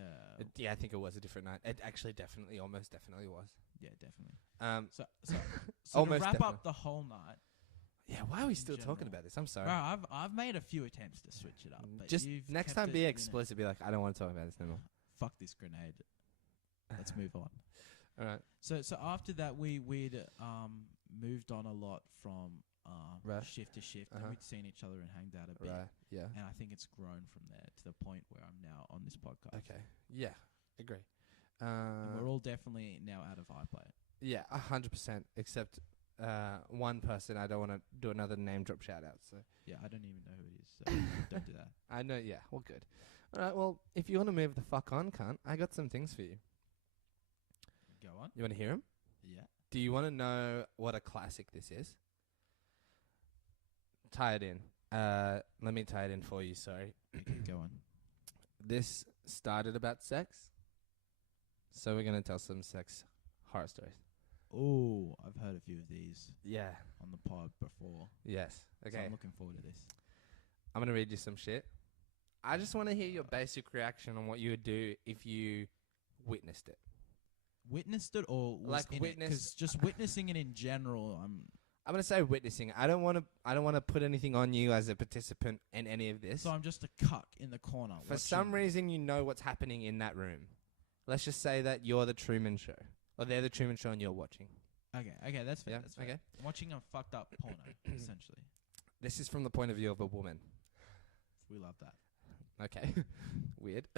Yeah, I think it was a different night. It actually almost definitely was. Yeah, definitely. So So to Almost wrap definitely. up the whole night... yeah, why are we still general. talking about this? I'm sorry. Bro, I've made a few attempts to switch it up. But Just you've next kept time it, be you know, explicit. Be like, I don't want to talk about this anymore. Fuck this grenade. Let's move on. All right. So after that, we'd moved on a lot from Right. shift to shift, Uh-huh. and we'd seen each other and hanged out a bit. Right. Yeah. And I think it's grown from there to the point where I'm now on this podcast. Okay. Yeah. Agree. And we're all definitely now out of iPlayer. Yeah, 100%. Except one person. I don't want to do another name drop shout out. So Yeah, I don't even know who it is, so don't do that. I know. Yeah. Well, good. All right. Well, if you want to move the fuck on, cunt, I got some things for you. Go on. You want to hear 'em? Yeah. Do you want to know what a classic this is? Tie it in. Let me tie it in for you. Sorry. Go on. This started about sex, so we're gonna tell some sex horror stories. Oh, I've heard a few of these Yeah. on the pod before. Yes. So Okay. I'm looking forward to this. I'm gonna read you some shit. I just want to hear your basic reaction on what you would do if you witnessed it. Witnessed it or was Like in it? witnessed- 'Cause just witnessing it in general, I'm gonna say witnessing. I don't want to put anything on you as a participant in any of this. so I'm just a cuck in the corner. For some reason, you know what's happening in that room. Let's just say that you're the Truman Show, or they're the Truman Show, and you're watching. Okay, that's fair. Yeah. That's fair. Okay. Watching a fucked up porno, essentially. This is from the point of view of a woman. We love that. Okay. Weird.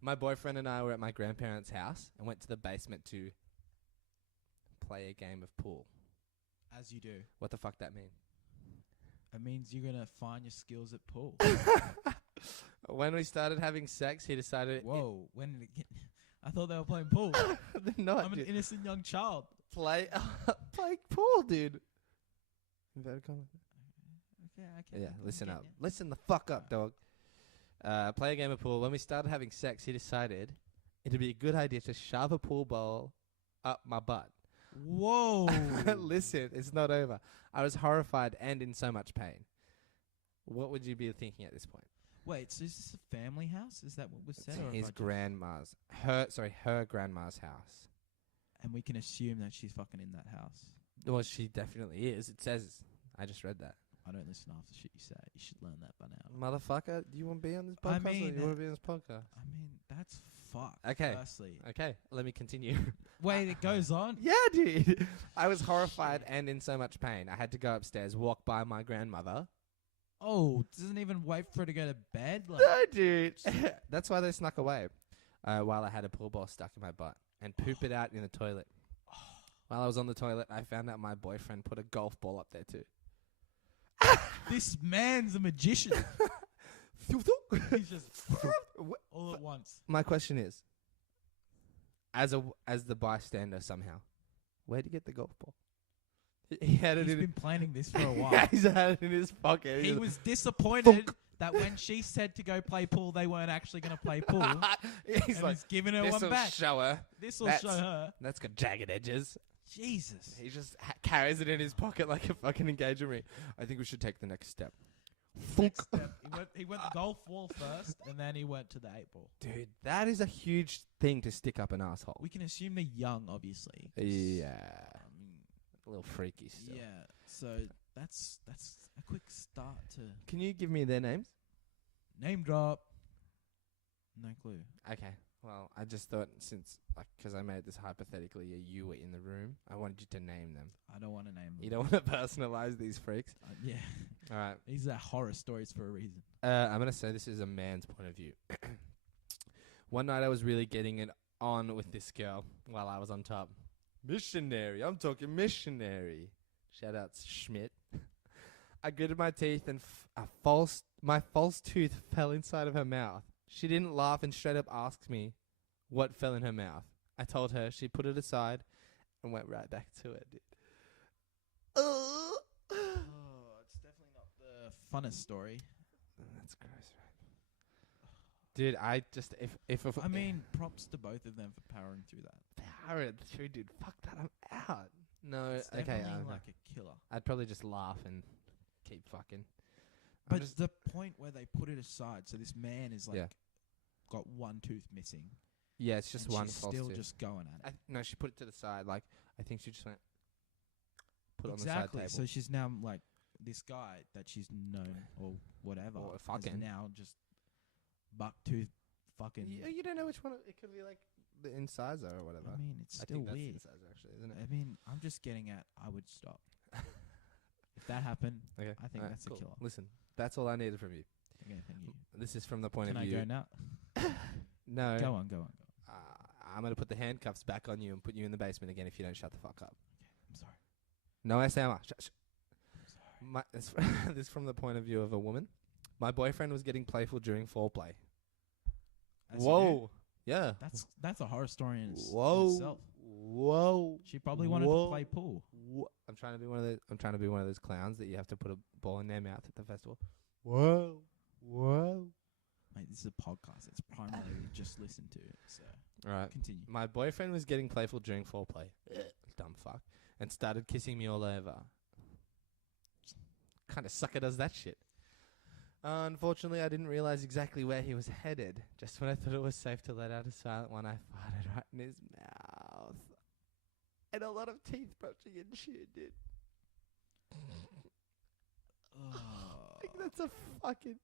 My boyfriend and I were at my grandparents' house and went to the basement to play a game of pool. As you do. What the fuck that mean? It means you're gonna find your skills at pool. When we started having sex, he decided. Whoa, when did it get? I thought they were playing pool. They're not. I'm an dude. innocent young child. Play pool, dude. Inverted commas. Okay. Yeah, I'm listen getting up. it. Listen the fuck up, dog. Play a game of pool. When we started having sex, he decided it'd be a good idea to shove a pool ball up my butt. Whoa. Listen, it's not over. I was horrified and in so much pain. What would you be thinking at this point? Wait, so is this a family house? Is that what was said? Or His if I just- grandma's, her grandma's house. And we can assume that she's fucking in that house. Well, she definitely is. It says. I just read that. I don't listen after shit you say. You should learn that by now. Motherfucker, do you want to be on this I podcast mean, or do you want to be on this podcast? I mean, that's fucked. Okay. Firstly. Okay, let me continue. Wait, it goes on? Yeah, dude. I was horrified and in so much pain. I had to go upstairs, walk by my grandmother. Oh, doesn't even wait for her to go to bed? Like, No, dude. That's why they snuck away while I had a pool ball stuck in my butt and poop it out in the toilet. While I was on the toilet, I found out my boyfriend put a golf ball up there too. this man's a magician. He's just all at once. My question is, as the bystander somehow, where'd you get the golf ball? He had it He's in been planning this for a while. Yeah, he's had it in his pocket. He He's was disappointed that when she said to go play pool, they weren't actually going to play pool. he's and like, he's giving her one this'll back. show her. This will That's- show her. That's got jagged edges. Jesus. He just carries it in his pocket like a fucking engagement ring. I think we should take the next step. Next step, he went the golf ball first, and then he went to the 8-ball. Dude, that is a huge thing to stick up an asshole. We can assume they're young, obviously. 'cause, Yeah. I mean, A little freaky still. yeah. So that's a quick start to Can you give me their names? name drop. No clue. Okay. Well, I just thought since, because I made this hypothetically, you were in the room, I wanted you to name them. I don't want to name them. You don't want to personalize these freaks. Yeah. All right. These are horror stories for a reason. I'm going to say this is a man's point of view. One night I was really getting it on with this girl while I was on top. Missionary. I'm talking missionary. Shout out Schmidt. I gritted my teeth and my false tooth fell inside of her mouth. She didn't laugh and straight up asked me what fell in her mouth. I told her. She put it aside and went right back to it. Dude. Oh, it's definitely not the funnest story. That's gross, right? Dude, I just if I mean, props to both of them for powering through that. powering through, dude. Fuck that, I'm out. No, It's okay, definitely like a killer. I'd probably just laugh and keep fucking. But the point where they put it aside, so this man is like Yeah. got one tooth missing. Yeah, it's just and one she's false still tooth. just going at it. No, she put it to the side. Like I think she just went put it on the side Exactly. table. So she's now like this guy that she's known or whatever Or is fucking. now just buck tooth fucking. You don't know which one. It could be like the incisor or whatever. I mean, it's I still think that's the weird. incisor actually, isn't it? I mean, I'm just getting at. I would stop if that happened. Okay, I think alright, that's cool. a killer. Listen, that's all I needed from you. Okay, thank you. This is from the point Can of I view. go now? No. Go on. I'm gonna put the handcuffs back on you and put you in the basement again if you don't shut the fuck up. I'm sorry. No ASMR. I'm sorry. This is from the point of view of a woman. My boyfriend was getting playful during foreplay. As you do. Whoa. Yeah. That's a horror story in Whoa. itself. Whoa. She probably wanted Whoa. to play pool. I'm trying to be one of those clowns that you have to put a ball in their mouth at the festival. Whoa. Whoa. Mate, this is a podcast. It's primarily just listen to. So All right. continue. My boyfriend was getting playful during foreplay. Dumb fuck. And started kissing me all over. Kind of sucker does that shit. Unfortunately, I didn't realize exactly where he was headed. Just when I thought it was safe to let out a silent one, I farted right in his mouth. And a lot of teeth brushing and shit, dude. Like, that's a fucking...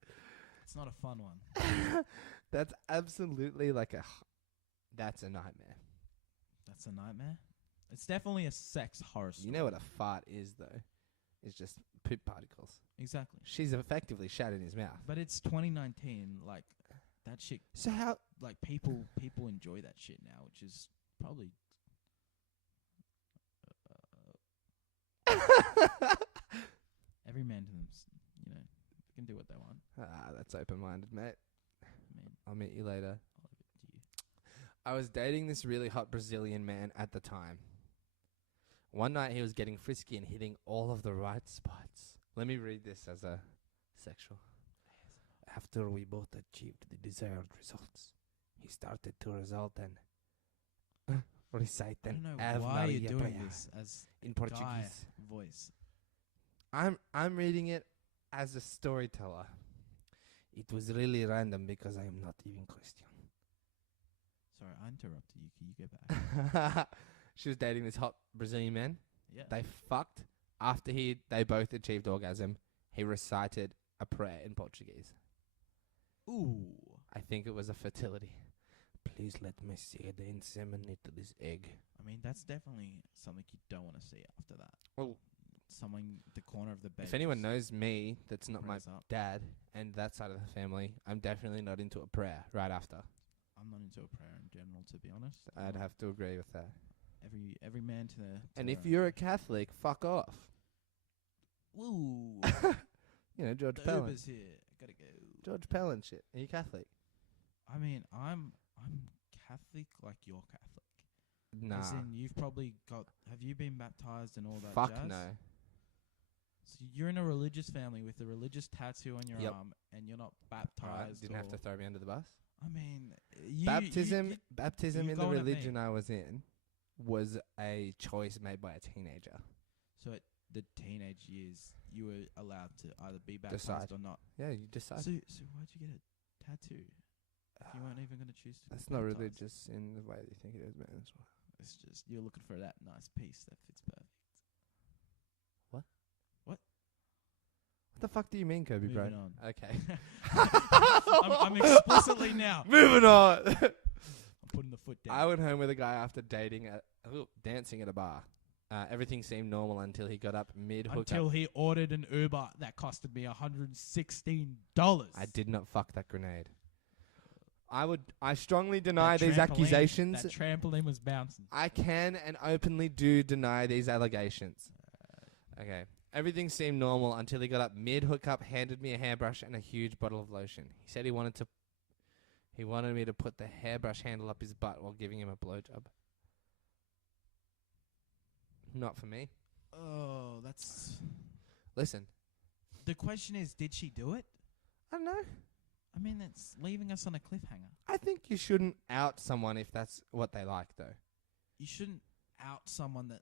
It's not a fun one. That's absolutely like a... That's a nightmare. That's a nightmare. It's definitely a sex horror story. You know what a fart is, though? It's just poop particles. Exactly. She's effectively shat in his mouth. But it's 2019. Like that shit. So how... Like people enjoy that shit now, which is probably. Every man to them, can do what they want. That's open-minded, mate. I mean, I'll meet you later. I'll leave it to you. I was dating this really hot Brazilian man at the time. One night he was getting frisky and hitting all of the right spots. Let me read this as a sexual. After we both achieved the desired results, he started to result and recite I an don't know Ave why Maria you're doing prayer this as in guy Portuguese. voice. I'm reading it as a storyteller. It was really random because I am not even Christian. Sorry, I interrupted you. Can you go back? She was dating this hot Brazilian man. Yeah. They fucked. After they both achieved orgasm, he recited a prayer in Portuguese. Ooh. I think it was a fertility. Please let me see the inseminate this egg. I mean, that's definitely something you don't want to see after that. Well, Someone the corner of the bed. if anyone just knows me, that's not my prays up. dad and that side of the family, I'm definitely not into a prayer right after. I'm not into a prayer in general, to be honest. I'd have to agree with that. Every man to their. And if you're a Catholic, fuck off. woo, You know, George the Pellin. Uber's here. Gotta go. George Pellin shit. Are you Catholic? I mean, I'm Catholic like you're Catholic. Nah. As in, you've probably got. Have you been baptized and all that? Fuck jazz? no. So you're in a religious family with a religious tattoo on your Yep. arm, and you're not Alright, baptized. didn't have to throw me under the bus. I mean, Baptism you in the going at me. religion I was in was a choice made by a teenager. So at the teenage years, you were allowed to either be baptized Decide. or not. Yeah, you decide. So why'd you get a tattoo? If you weren't even gonna choose to. That's be not baptized? religious in the way that you think it is, man. That's why. It's just you're looking for that nice piece that fits perfect. What the fuck do you mean, Kobe, bro? Moving on. Okay. I'm explicitly now. Moving on. I'm putting the foot down. I went home with a guy after dancing at a bar. Everything seemed normal until he got up mid-hookup. Until he ordered an Uber that costed me $116. I did not fuck that grenade. I strongly deny these accusations. That trampoline was bouncing. I can and openly do deny these allegations. Okay. Everything seemed normal until he got up mid-hookup, handed me a hairbrush and a huge bottle of lotion. He said he wanted me to put the hairbrush handle up his butt while giving him a blowjob. Not for me. Oh, that's... Listen, The question is, did she do it? I don't know. I mean, it's leaving us on a cliffhanger. I think you shouldn't out someone if that's what they like, though. You shouldn't out someone that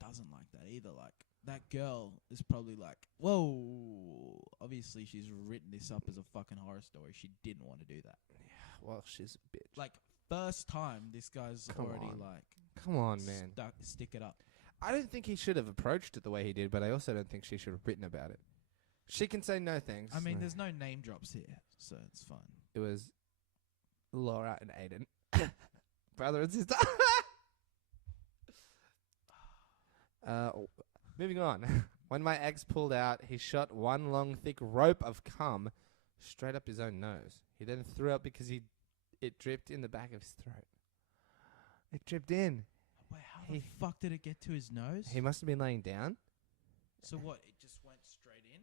doesn't like that either. Like, that girl is probably like, whoa, obviously she's written this up as a fucking horror story. She didn't want to do that. Yeah, well, she's a bitch. Like, first time, this guy's Come already on. like, Come on, man. stick it up. I don't think he should have approached it the way he did, but I also don't think she should have written about it. She can say no thanks. I mean, there's no name drops here, so it's fine. It was Laura and Aiden. Brother and sister. Moving on. When my ex pulled out, he shot one long, thick rope of cum straight up his own nose. He then threw up because it dripped in the back of his throat. It dripped in. Wait, how the fuck did it get to his nose? He must have been laying down. So what? It just went straight in.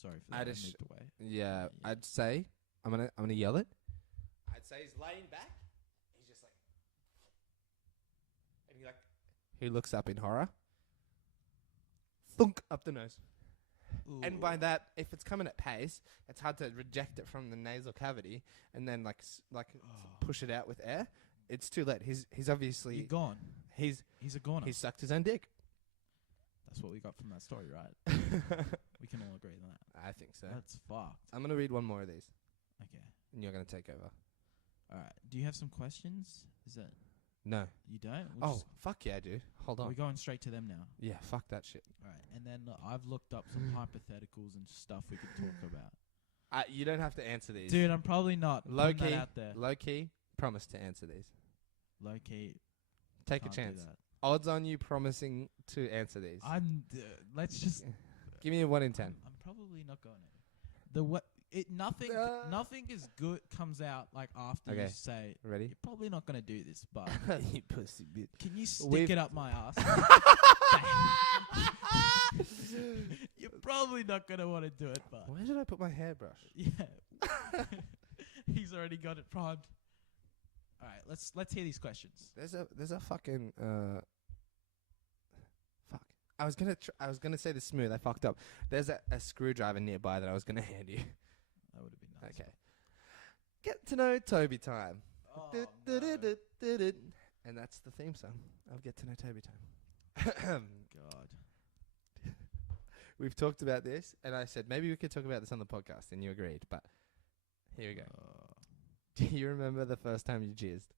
Sorry for that. I I just- moved away. Yeah, I'd say I'm gonna yell it. I'd say he's laying back. He's just like, and he looks up in horror. Thunk up the nose. And by that, if it's coming at pace, it's hard to reject it from the nasal cavity and then push it out with air. It's too late. He's obviously You're gone. he's He's a goner. he sucked his own dick. That's what we got from that story, right? We can all agree on that. I think so. That's fucked. I'm gonna read one more of these, Okay. and you're gonna take over. All right. Do you have some questions? Is that No. you don't? We'll Oh, just- fuck yeah, dude. Hold on. we're going straight to them now. Yeah, fuck that shit. All right. And then I've looked up some hypotheticals and stuff we could talk about. You don't have to answer these. Dude, I'm probably not Low putting key, that out there. low key, promise to answer these. Low key. Take a can't do chance. that. Odds on you promising to answer these. Let's just. Give me a 1 in 10. I'm probably not going to. The what? Nothing. Nothing is good comes out like after you Okay. say. Ready? You're probably not going to do this, but You pussy bitch. can you stick We've- it up my ass? You're probably not going to want to do it, but Where did I put my hairbrush? yeah. He's already got it primed. All right, let's hear these questions. There's a fucking fuck. I was gonna say this smooth. I fucked up. There's a screwdriver nearby that I was gonna hand you. That would have been nice. Okay. Get to know Toby time. Oh, Du-du-du-du-du-du. And that's the theme song of Get to Know Toby Time. God. We've talked about this, and I said maybe we could talk about this on the podcast, and you agreed. But here we go. Do you remember the first time you jizzed?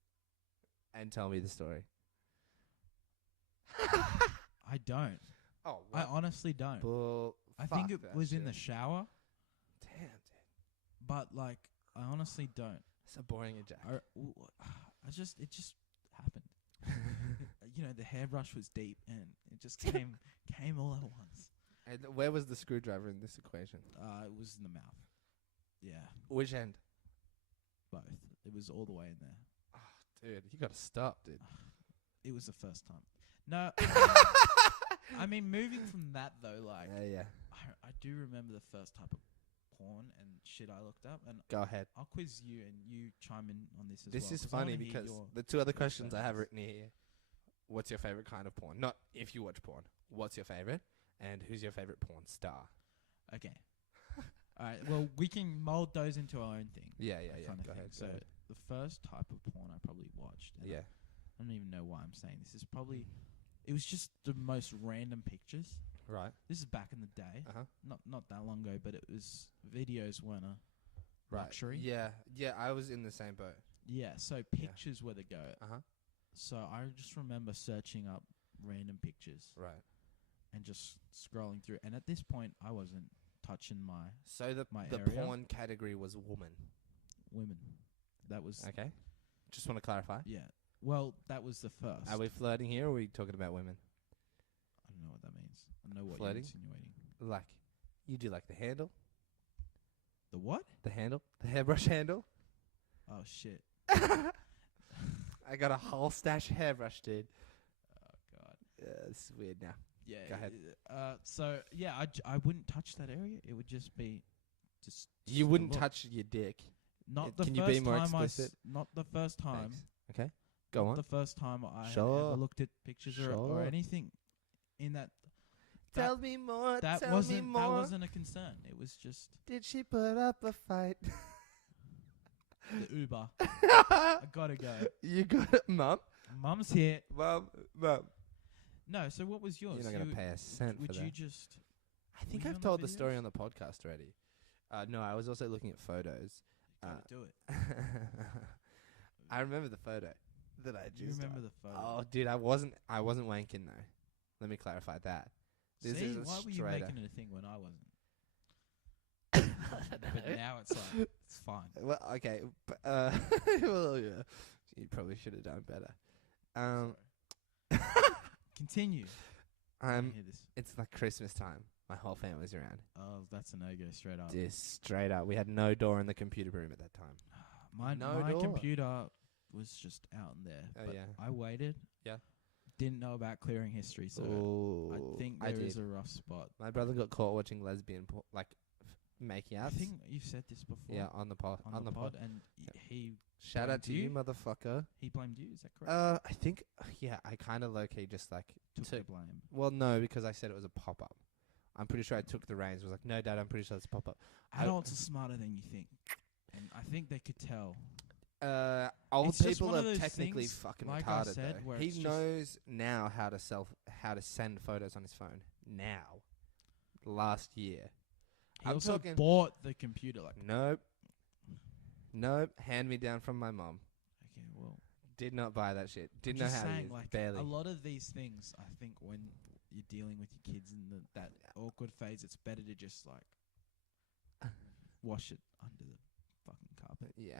And tell me the story. I don't. Oh, I honestly don't. Bull. I think it fuck that was in shit. the shower, Damn, dude. but like I honestly don't. It's a boring eject. I just it just happened. You know, the hairbrush was deep and it just came all at once. And where was the screwdriver in this equation? It was in the mouth. Yeah, Which end? both. It was all the way in there. Dude, you gotta stop, dude. It was the first time. No, I mean moving from that though, like Yeah. I do remember the first type of porn and shit I looked up, and Go ahead. I'll quiz you and you chime in on this as This well. is 'cause I funny wanna hear because your- the two other questions I have perspectives. written here. What's your favorite kind of porn? Not if you watch porn. What's your favorite? And who's your favorite porn star? Okay. All right. Well, we can mold those into our own thing. Yeah. kind of Go thing. ahead. So the first type of porn I probably watched. And Yeah. I don't even know why I'm saying this. Is probably it was just the most random pictures. Right. This is back in the day, Uh huh. not that long ago, but it was videos weren't a Right. luxury. Yeah. I was in the same boat. Yeah. So pictures were the go. Uh huh. So I just remember searching up random pictures Right. and just scrolling through. And at this point, I wasn't touching my So the My the area? porn category was woman. women. That was Okay. Just want to clarify. yeah. Well, that was the first. Are we flirting here, or are we talking about women? I don't know what that means. I don't know what Flirting? you're insinuating. Like, you do like the handle, The what? the hairbrush handle. Oh shit. I got a whole stash of hairbrush, dude. Oh god. It's weird now. Yeah. Go ahead. So yeah, I wouldn't touch that area. It would just be just. You a wouldn't look. touch your dick. Not the Can first you be more time explicit? not the first time. Thanks. Okay. Go not on. The first time I had Sure. ever looked at pictures or Sure. anything in that. Tell me more. That tell me wasn't more. that wasn't a concern. It was just Did she put up a fight? the Uber. I gotta go. You got it, Mum? Mum's here. Mum. No, so what was yours? You're not going to pay a cent Would for you that. just... I think were you I've on the told the story videos? on the podcast already. No, I was also looking at photos. Gotta do it. I remember the photo that I Do you just. remember the photo? Oh, dude, I wasn't wanking though. Let me clarify that. This See, is a why were you straighter. making it a thing when I wasn't? But now it's like, it's fine. Well, okay, but, well, yeah, you probably should have done better. Continue. I I'm. hear this. It's like Christmas time. My whole family's around. Oh, that's a no-go straight up. Just straight up. We had no door in the computer room at that time. My No door. computer was just out in there. Oh, but yeah. I waited. Yeah. Didn't know about clearing history, so Ooh, I think I there is did. a rough spot. My brother got caught watching lesbian making I outs. think you've said this before. Yeah, on the pod. on the pod, and Yep. he Shout out blamed to you, you? motherfucker. he blamed you. Is that correct? I think, yeah, I kind of low-key just like Took the blame. Well, no, because I said it was a pop-up. I'm pretty sure I took the reins. Was like, no, Dad, I'm pretty sure it's a pop-up. Adults are smarter than you think, and I think they could tell. Old It's just people one of are those technically things, fucking like I retarded. said, though. where He it's just- knows now how to send photos on his phone. Now, last year. He I'm also talking- bought the computer. Like, Nope. Hand me down from my mom. okay, well, Did not buy that shit. Didn't know just how to saying, use like it. Barely. a lot of these things. I think when you're dealing with your kids in that awkward phase, it's better to just like wash it under the fucking carpet. Yeah.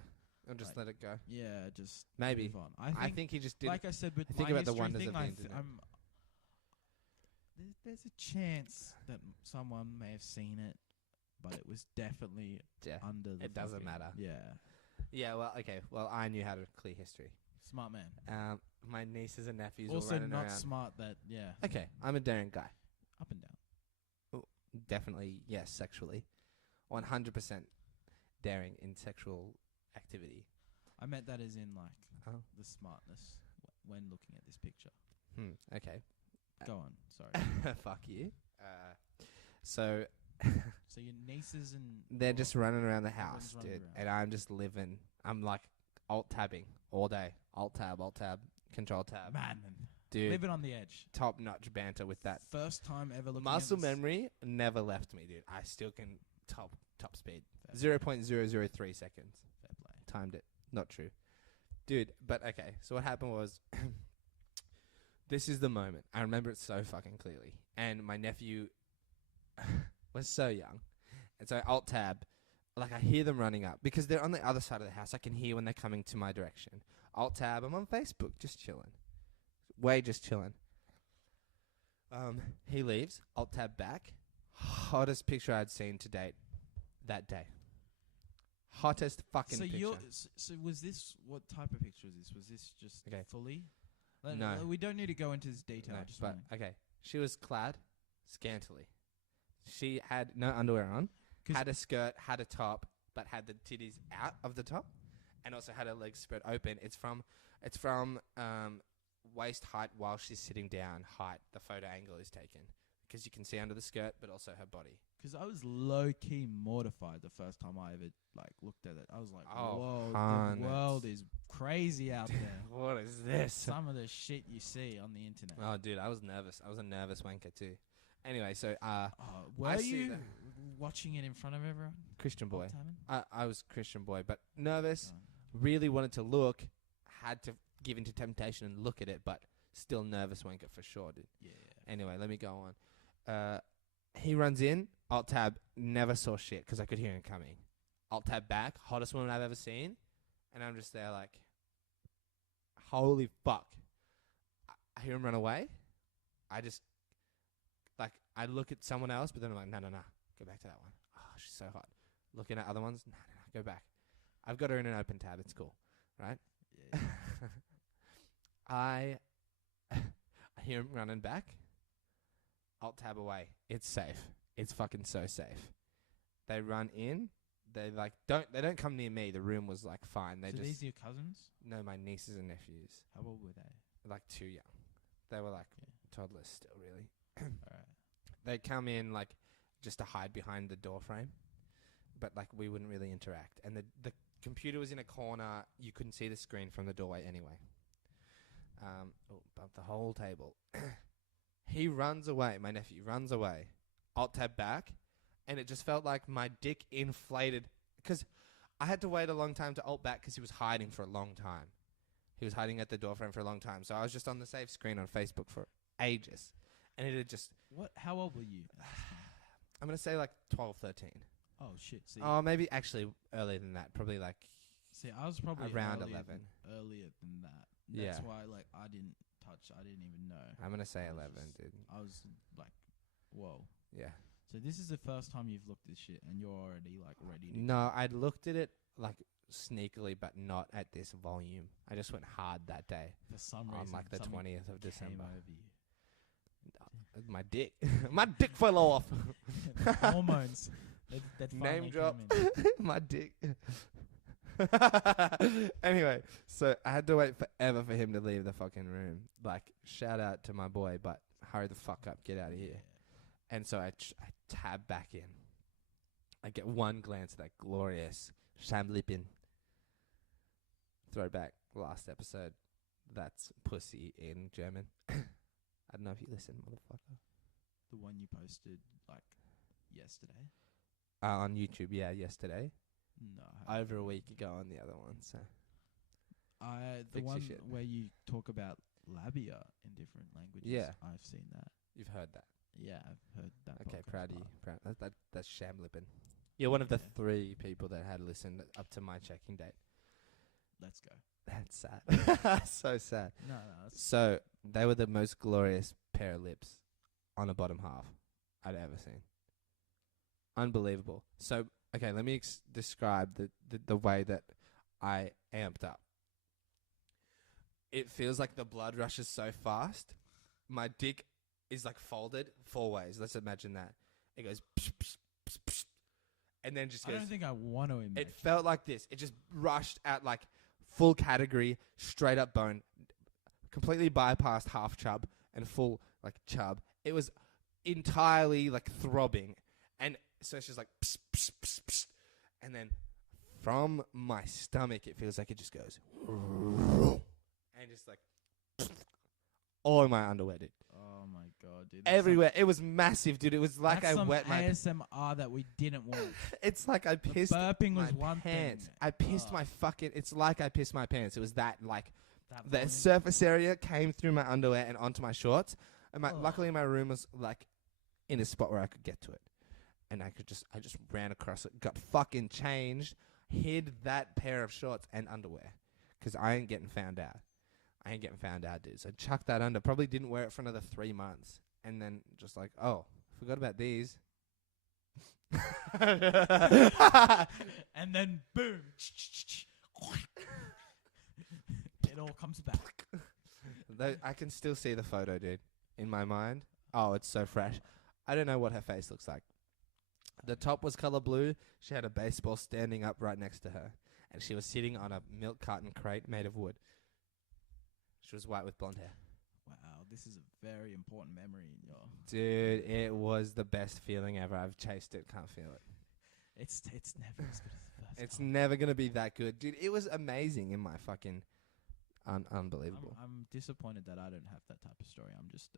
I'll just Like, let it go. Yeah, just Maybe. move on. I think he just didn't. like I said, with I think my about the history wonders thing, of the I internet. there's a chance that someone may have seen it, but it was definitely Yeah. under the. It doesn't fucking- matter. Yeah, Yeah, well, okay. Well, I knew how to clear history. smart man. My nieces and nephews were Also running not around. smart. That yeah, Okay, I'm a daring guy. up and down. Definitely, yes, sexually. 100% daring in sexual activity. I meant that as in like Oh. the smartness when looking at this picture. Okay. Go on. Sorry. Fuck you. So So your nieces and they're your- just running around the everyone's house, running dude, around. and I'm just living. I'm like alt-tabbing all day. Alt-tab, control-tab. madman, Dude, living on the edge. top-notch banter with that. First time ever looking Muscle at this. memory never left me, dude. I still can top speed. Fair 0.003 seconds. Fair play. Timed it. Not true. Dude, but okay. So what happened was this is the moment. I remember it so fucking clearly. And my nephew was so young. And so alt tab, like I hear them running up because they're on the other side of the house. I can hear when they're coming to my direction. Alt tab, I'm on Facebook, just chilling. Just chilling. He leaves. Alt tab back. Hottest picture I'd seen to date that day. Hottest fucking So picture. so was this, what type of picture was this? Was this just Okay. fully? No. We don't need to go into this detail. No, I just but wanna- okay. She was clad scantily. She had no underwear on, 'Cause- had a skirt, had a top, but had the titties out of the top, and also had her legs spread open. It's from waist height while she's sitting down height. The photo angle is taken because you can see under the skirt, but also her body. Because I was low key mortified the first time I ever like looked at it. I was like, Oh, "Whoa, hundreds. the world is crazy out there." What is this? Some of the shit you see on the internet. Oh, dude, I was nervous. I was a nervous wanker too. Anyway, so Were I see you the- watching it in front of everyone? Christian boy. Alt-tabbing? I was Christian boy, but nervous. Oh. Really wanted to look, had to give into temptation and look at it, but still nervous wanker for sure, dude. Yeah. Anyway, let me go on. He runs in, alt tab, never saw shit because I could hear him coming. Alt tab back, hottest woman I've ever seen, and I'm just there like, holy fuck. I hear him run away. I just, like, I look at someone else, but then I'm like, no, go back to that one. Oh, she's so hot. Looking at other ones, no, go back. I've got her in an open tab, it's cool, right? Yeah. I hear him running back. Alt tab away. It's safe. It's fucking so safe. They run in. They don't come near me. The room was like fine. They So just these are your cousins? no, my nieces and nephews. How old were they? Like too young. They were like Yeah. toddlers still, really. Alright. They come in like just to hide behind the door frame, but like we wouldn't really interact. And the computer was in a corner. You couldn't see the screen from the doorway anyway. Bumped the whole table. He runs away. My nephew runs away. Alt tab back, and it just felt like my dick inflated because I had to wait a long time to alt back because he was hiding for a long time. He was hiding at the door frame for a long time, so I was just on the save screen on Facebook for ages, and it had just. What? How old were you? I'm gonna say like 12, 13. Oh shit! See, Oh, maybe actually earlier than that. Probably like see, I was probably around earlier 11. Earlier than that. Yeah. That's why, like, I didn't even know. I'm gonna say I was 11, just- dude. I was like, whoa. Yeah. So this is the first time you've looked at shit, and you're already like ready to. No, I'd looked at it like sneakily, but not at this volume. I just went hard that day For some reason, on like the something 20th of came December. over you. My dick, my dick fell off. Hormones. That finally Name drop. came in. My dick. Anyway, so I had to wait forever for him to leave the fucking room. Like, shout out to my boy, but hurry the fuck up, get out of here. And so I tab back in. I get one glance at that glorious Schamlippen. Throwback, last episode. That's pussy in German. I don't know if you listen, motherfucker. The one you posted like yesterday. On YouTube, yeah, yesterday. No. I haven't. Over a week ago on the other one, so. The Fix your one shit. where you talk about labia in different languages. Yeah. I've seen that. You've heard that. Yeah, I've heard that. Okay, podcast proud of you. part. Proud. That's Schamlippen. You're one of the Yeah. 3 people that had listened up to my checking date. Let's go. That's sad. So sad. No, that's So, they were the most glorious pair of lips on a bottom half I'd ever seen. Unbelievable. So, okay, let me describe the way that I amped up. It feels like the blood rushes so fast. My dick is like folded 4 ways. Let's imagine that. It goes psh, psh, psh, psh, and then just I goes. don't think I want to imagine. It felt like this. It just rushed at like full category, straight up bone, completely bypassed half chub and full like chub. It was entirely like throbbing, and so it's just like pss, pss, pss, pss. And then from my stomach, it feels like it just goes and just like all in my underwear, dude. Oh my god, dude! That's Everywhere. It was massive, dude. It was like that's I some wet my. ASMR that we didn't want. It's like I pissed burping my was one pants. thing. I pissed Oh. my fucking. It's like I pissed my pants. It was that like That the volume. surface area came through my underwear and onto my shorts. And Ugh. luckily my room was like in a spot where I could get to it, and I just ran across it, got fucking changed, hid that pair of shorts and underwear, 'cause I ain't getting found out. I ain't getting found out, dude. So chucked that under. Probably didn't wear it for another 3 months. And then just like, oh, forgot about these. And then boom. It all comes back. I can still see the photo, dude, in my mind. Oh, it's so fresh. I don't know what her face looks like. The top was color blue. She had a baseball standing up right next to her. And she was sitting on a milk carton crate made of wood. She was white with blonde hair. Wow, this is a very important memory in your. Dude, it was the best feeling ever. I've chased it, can't feel it. It's never as good as the first. It's time. never going to be that good. Dude, it was amazing in my fucking unbelievable. I'm disappointed that I don't have that type of story. I'm just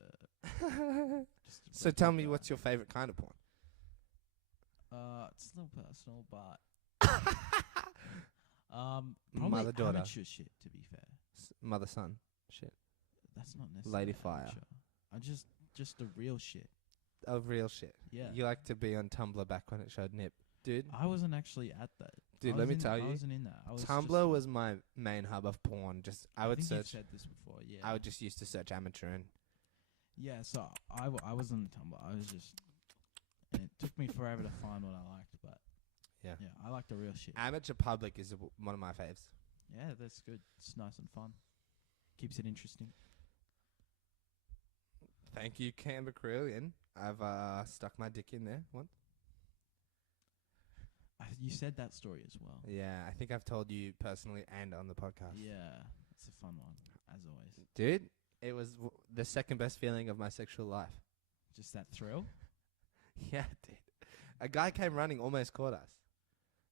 just a So tell regular me, guy. what's your favorite kind of porn? It's a little personal, but probably Mother, daughter. amateur shit. To be fair, Mother, son. Shit. that's not necessarily Lady fire. amateur. I'm just the real shit. Of real shit. Yeah. You like to be on Tumblr back when it showed nip. Dude, I wasn't actually at that. Dude, I let was me tell I you, wasn't in that. I was Tumblr just, was my main hub of porn. Just I would think you've search. said this before. Yeah. I would just used to search amateur and Yeah. So I was on Tumblr. I was just. And it took me forever to find what I liked, but Yeah. I like the real shit. amateur public is one of my faves. Yeah, that's good. It's nice and fun. Keeps it interesting. Thank you, Canberra Carillion. I've stuck my dick in there once. You said that story as well. Yeah, I think I've told you personally and on the podcast. Yeah, it's a fun one, as always. Dude, it was the second best feeling of my sexual life. Just that thrill. Yeah, dude. A guy came running, almost caught us.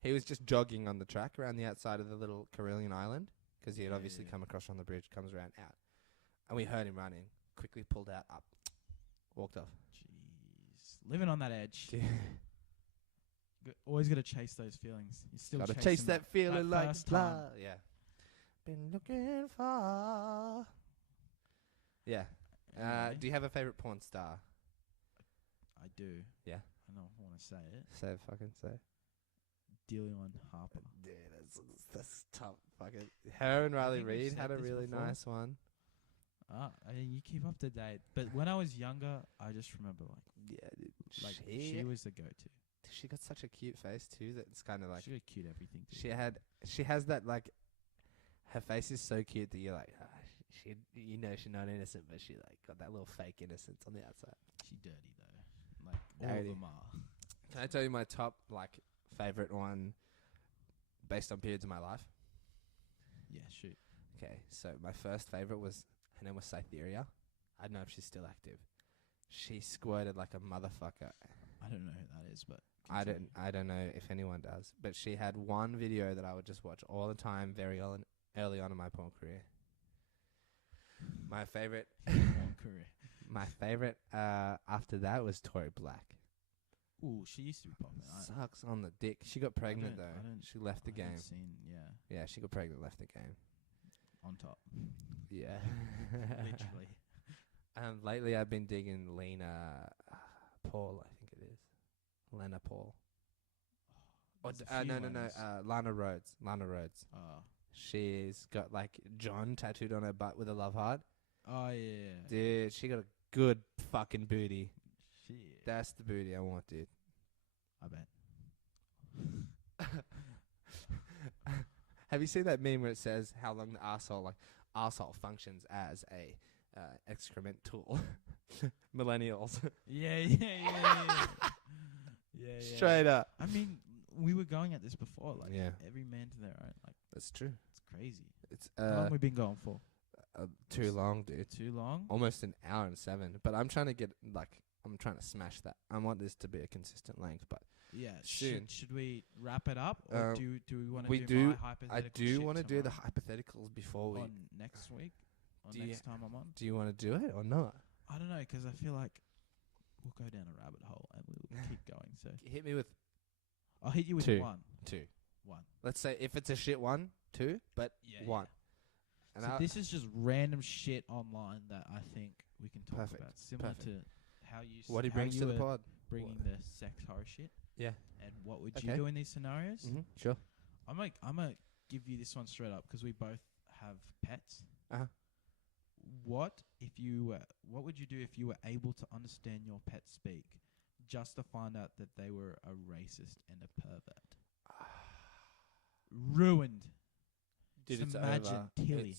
He was just jogging on the track around the outside of the little Carillion Island because he had Yeah, obviously yeah. come across on the bridge, comes around out. And we heard him running, quickly pulled out, up, walked off. Jeez. Living on that edge. Always got to chase those feelings. You still Gotta chasing chase that feeling like first blah. time. Yeah. Been looking for. Yeah. Anyway, Do you have a favorite porn star? I do. Yeah. I don't want to say it. Say. Dillion Harper. Dude, that's tough. Fucking. Her and Riley think we've Reid said had a this really before. nice one. I mean, you keep up to date. But when I was younger, I just remember Yeah, dude. like she was the go-to. She got such a cute face too. That it's kind of like She got cute everything. Too. she has that like. Her face is so cute that you're like, she's not innocent, but she like got that little fake innocence on the outside. She dirty though. Like all Dirty. of them are. Can I tell you my top like favorite one, based on periods of my life? Yeah, shoot. Okay, so my first favorite was her name was Cytherea. I don't know if she's still active. She squirted like a motherfucker. I don't know who that is, but I don't know if anyone does, but she had one video that I would just watch all the time, very early on in my porn career. My favorite, Porn career. my favorite after that was Tori Black. Ooh, she used to be popping. Sucks on the dick. She got pregnant I though. don't- She left the I haven't game. Seen, yeah, Yeah, she got pregnant, left the game. on top. Yeah. Literally. Lately I've been digging Lena Paul, I think it is. Lena Paul. There's a few ones. Lana Rhodes. Lana Rhodes. She's got like John tattooed on her butt with a love heart. Oh yeah. Dude, she got a good fucking booty. Shit. That's the booty I want, dude. I bet. Have you seen that meme where it says how long the arsehole functions as a excrement tool? Millennials. Yeah. Yeah. Straight up. I mean, we were going at this before. Like, Yeah. every man to their own. Like, That's true. it's crazy. It's How long we been going for? too long, dude. Too long? Almost an hour and 7. But I'm trying to I'm trying to smash that. I want this to be a consistent length, but Yeah. soon. Should we wrap it up, or do we want we to do- my hypothetical I do want to do the hypotheticals before we. on next week, or Do you- next time I'm on? Do you want to do it or not? I don't know, 'cause I feel like we'll go down a rabbit hole and we'll keep going. So Hit me with I'll hit you with 2. one. 2. One. Let's say if it's a shit one, 2, but Yeah. 1. And So this is just random shit online that I think we can talk Perfect. about, similar Perfect. to how you what he how brings you to the were pod. bringing the sex horror shit, Yeah. and what would Okay. you do in these scenarios? Sure. I'm gonna give you this one straight up 'cause we both have pets. Uh-huh. What would you do if you were able to understand your pet speak, just to find out that they were a racist and a pervert? Ruined. Dude, Just it's imagine over. Tilly.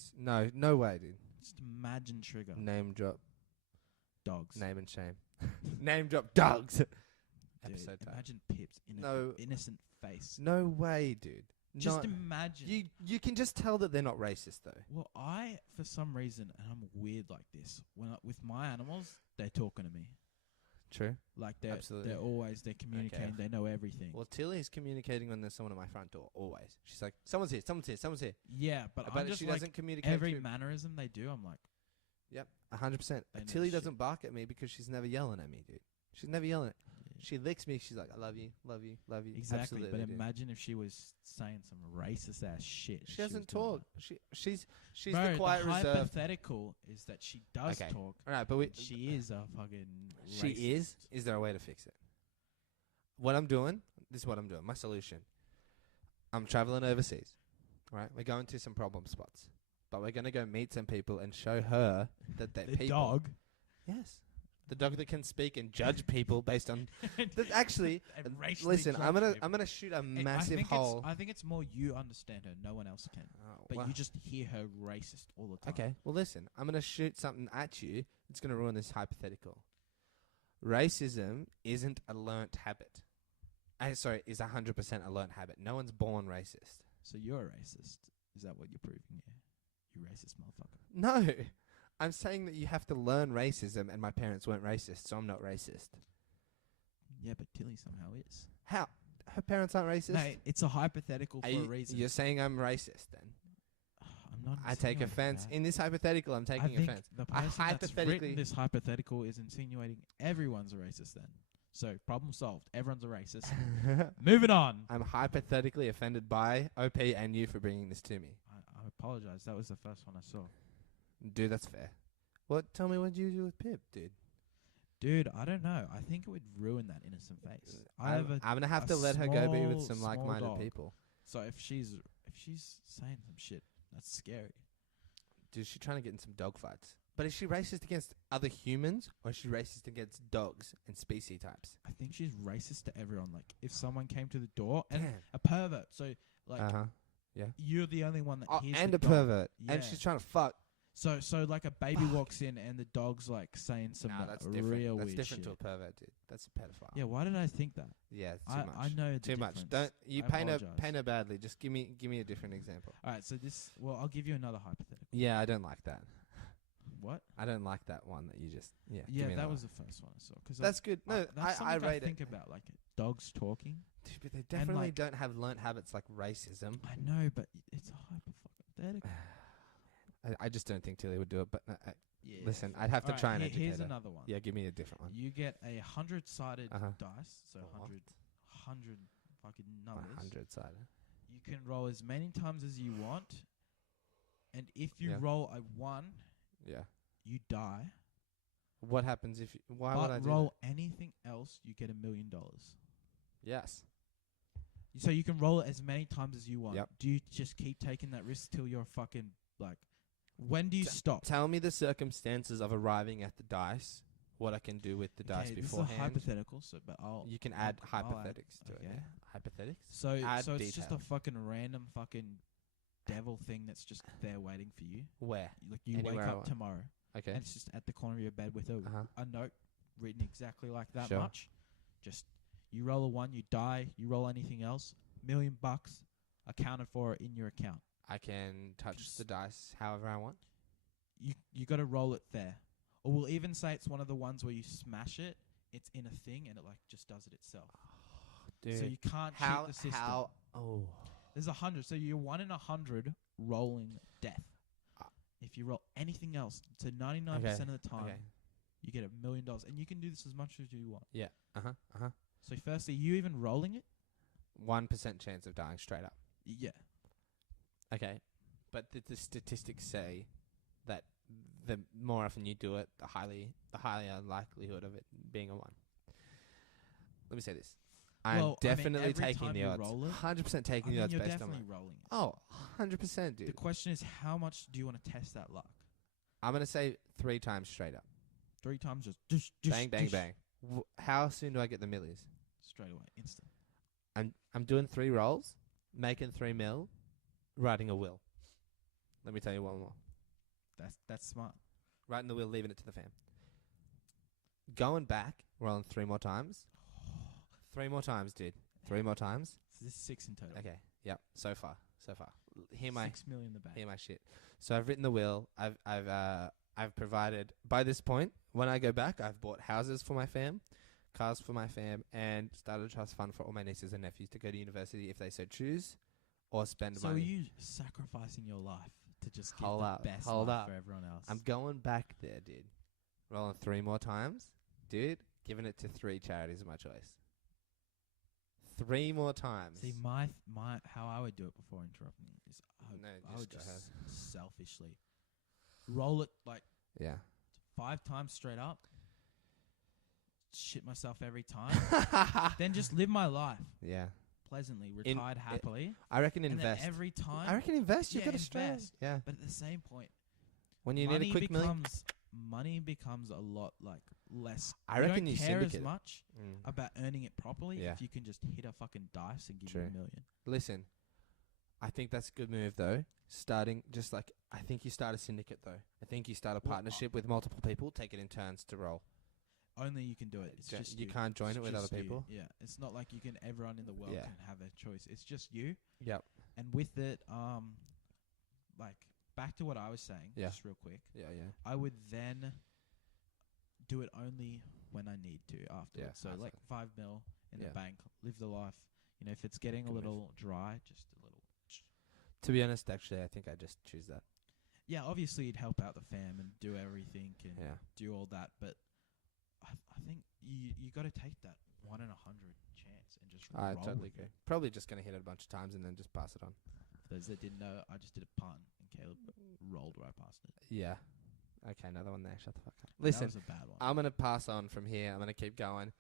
No way, dude. Just imagine Trigger. Name drop. Dogs. Name and shame. Name drop dogs. Dude, Episode title. imagine Pips in No. an innocent face. No way, dude. Just Not- imagine. you can just tell that they're not racist though. Well, for some reason, and I'm weird like this, with my animals, they're talking to me. True. Like they're Absolutely. they're communicating. They know everything. Well, Tilly's communicating when there's someone at my front door. Always. She's like, "Someone's here. Someone's here. Someone's here." Yeah, but I'm just she like doesn't communicate. every through- mannerism they do. I'm like, Yep, 100%. They know Tilly the doesn't bark at me because she's never yelling at me, dude. She's never yelling at. She licks me. She's like, "I love you, love you, love you." exactly. Absolutely, But dude. imagine if she was saying some racist ass shit. and She doesn't was doing talk. that. She's Bro, the quiet reserve. hypothetical is that she does Okay. talk. All right, but we. She is a fucking. She racist. is. Is there a way to fix it? What I'm doing. This is what I'm doing. My solution. I'm traveling overseas. Right, we're going to some problem spots, but we're gonna go meet some people and show her that they're The people. dog. Yes. The dog that can speak and judge people based on. Actually, And racially listen. I'm judge gonna people. shoot a I massive think hole. I think it's more you understand her. No one else can. Oh, But wow. you just hear her racist all the time. Okay. Well, listen. I'm gonna shoot something at you. It's gonna ruin this hypothetical. Racism isn't a learnt habit. Is 100% a learnt habit. No one's born racist. So you're a racist. Is that what you're proving here? You racist motherfucker. No. I'm saying that you have to learn racism, and my parents weren't racist, so I'm not racist. Yeah, but Tilly somehow is. How? her parents aren't racist? Mate, it's a hypothetical for a reason. You're saying I'm racist then? I'm not. I take insinuating offense. that. In this hypothetical, I'm I taking think offense. the I person that's hypothetically- written this hypothetical is insinuating everyone's a racist then. So, problem solved. Everyone's a racist. Moving on. I'm hypothetically offended by OP and you for bringing this to me. I apologize. That was the first one I saw. Dude, that's fair. Tell me what you do with Pip, dude. Dude, I don't know. I think it would ruin that innocent face. I'm gonna have to let her go be with some small like-minded dog. people. So if she's saying some shit, that's scary. Dude, she's trying to get in some dog fights. But is she racist against other humans, or is she racist against dogs and species types? I think she's racist to everyone. Like, if someone came to the door and Damn. a pervert, so like Yeah. you're the only one that hears And the a dog. pervert. And Yeah. she's trying to fuck. So like a baby Fuck. walks in and the dog's like saying some Nah, that's real different. That's weird different shit. to a pervert, dude. That's a pedophile. Yeah, why did I think that? Yeah, it's too I much. know the Too much. difference. Don't you I paint apologize. her badly. Just give me a different example. All right, so I'll give you another hypothetical. Yeah, I don't like that. What? I don't like that one that you just Yeah, give me that another was one. the first one I saw. Cause That's good. No, that's I something rate think it. about, like dogs talking. Dude, but they definitely like- don't have learnt habits like racism. I know, but it's a hypothetical. I just don't think Tilly would do it. But Yeah. listen, I'd have to Alright, try and educate here's her. another one. Yeah, give me a different one. You get a 100-sided Uh-huh. dice, so What? 100 fucking numbers. 100-sided. You can roll as many times as you want, and if you Yeah. roll a 1, Yeah. you die. What happens if? Why would I But do roll anything else, you get $1 million. that? Yes. So you can roll it as many times as you want. Yep. Do you just keep taking that risk till you're fucking like? When do you stop? Tell me the circumstances of arriving at the dice. What I can do with the dice Okay, this is a beforehand. hypothetical, so but You can add I'll add- hypothetics to it. okay. Yeah. Hypothetics. So Add so it's just a detail. fucking random fucking devil thing that's just there waiting for you. Where? Like you wake Anywhere I up want. tomorrow Okay. and it's just at the corner of your bed with Uh-huh. a note written exactly like that Sure. much. Just you roll a 1, you die. You roll anything else, $1 million accounted for in your account. I can touch Just- the dice however I want. You got to roll it there, or we'll even say it's one of the ones where you smash it. It's in a thing and it like just does it itself. Dude. So you can't how? cheat the system. How? Oh. There's 100, so you're 1 in 100 rolling death. Uh, If you roll anything else, so 99% of the time, Okay. you get $1 million, and you can do this as much as you want. Yeah. Uh-huh. Uh-huh. So firstly, you even rolling it? 1% chance of dying straight up. Yeah. Okay. But the statistics say that the more often you do it, the higher likelihood of it being a 1. Let me say this. I'm Well, I mean, definitely every taking time the you odds. roll it, 100% I taking mean, the odds you're based on definitely my... rolling it. Oh, 100%, The dude. question is, how much do you want to test that luck? I'm going to say 3 times straight up. 3 times, just Bang, bang, bang. How soon do I get the millies? straight away, instant. I'm doing 3 rolls, making 3 mil, writing a will. Let me tell you one more. That's smart. Writing the will, leaving it to the fam. Going back, rolling 3 more times. 3 more times, dude. 3 more times. So this is 6 in total. Okay. Yep. So far. Hear my 6 million in the bank. hear my shit. So I've written the will. I've provided. By this point, when I go back, I've bought houses for my fam, cars for my fam, and started a trust fund for all my nieces and nephews to go to university if they so choose, or spend So are money. you sacrificing your life to just give Hold the up, best hold life up. for everyone else? I'm going back there, dude. Rolling 3 more times, dude. Giving it to 3 charities of my choice. 3 more times. See, my how I would do it before interrupting is No, I would just just go selfishly roll it like yeah. 5 times straight up, shit myself every time, then just live my life Yeah. pleasantly, retired happily, I reckon and invest. then every time. I reckon invest. You Yeah, got to stress. invest. Yeah. But at the same point, When you need a quick million. money becomes a lot like less. I reckon you you don't care as syndicate it. much about earning it properly Yeah. if you can just hit a fucking dice and give True. you $1 million. Listen, I think that's a good move though. Starting just like I think you start a syndicate though. I think you start a Well, partnership with multiple people, take it in turns to roll. Only you can do it. It's Ju- just you can't join It's it with other just you. people? Yeah, it's not like everyone in the world Yeah. can have a choice. It's just you. Yep. And with it, like back to what I was saying, Yeah. just real quick. Yeah, yeah. I would then do it only when I need to afterwards. Yeah, So I like see. 5 mil in Yeah. the bank, live the life, You know, if it's getting a Good little dry, just a little. To be honest, actually, I think I just choose that. Yeah, obviously you'd help out the fam and do everything and Yeah. do all that, but I think you got to take that 1 in 100 chance and just I roll totally with agree. it. Probably just going to hit it a bunch of times and then just pass it on. For those that didn't know, I just did a pun and Caleb rolled right past it. Yeah. Okay, another one there. Shut the fuck up. That Listen, was a bad one. I'm going to pass on from here. I'm going to keep going.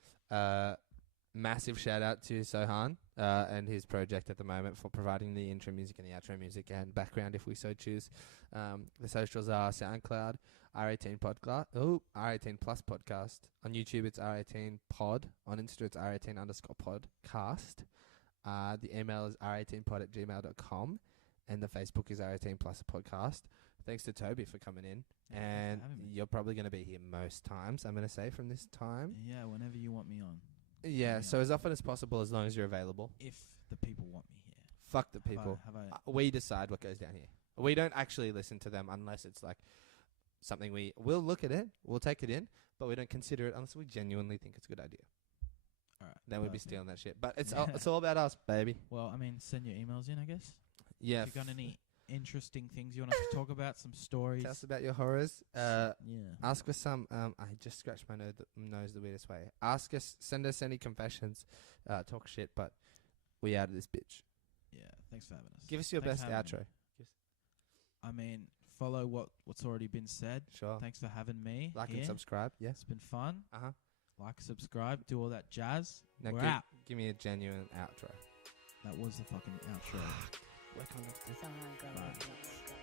Massive shout out to Sohan and his project at the moment for providing the intro music and the outro music and background if we so choose. The socials are SoundCloud, R18 podcast. R18 Plus podcast. On YouTube, it's R18 pod. On Insta, it's R18_podcast. The email is r18pod@gmail.com. And the Facebook is R18 Plus podcast. Thanks to Toby for coming in. Yeah, thanks And for having me. you're probably going to be here most times, I'm going to say, from this time. Yeah, whenever you want me on. Yeah, Yeah. so as often as possible, as long as you're available. If the people want me here. Fuck the people. Have I We decide what goes down here. We don't actually listen to them unless it's like something we'll look at it, we'll take it in, but we don't consider it unless we genuinely think it's a good idea. all right. Then we'd be perfect. stealing that shit. But it's all about us, baby. Well, I mean, send your emails in, I guess. Yeah. If you got any interesting things you want us to talk about, some stories. Tell us about your horrors. Yeah. Ask us some. I just scratched my nose the weirdest way. Send us any confessions. Talk shit, but we out of this bitch. Yeah. Thanks for having us. Give us your Thanks best for having outro. me. I mean, follow what's already been said. Sure. Thanks for having me. Like here. and subscribe. Yes. It's been fun. Uh-huh. Like, subscribe, do all that jazz. Now We're out. give me a genuine outro. That was the fucking outro. Work on it. Bye.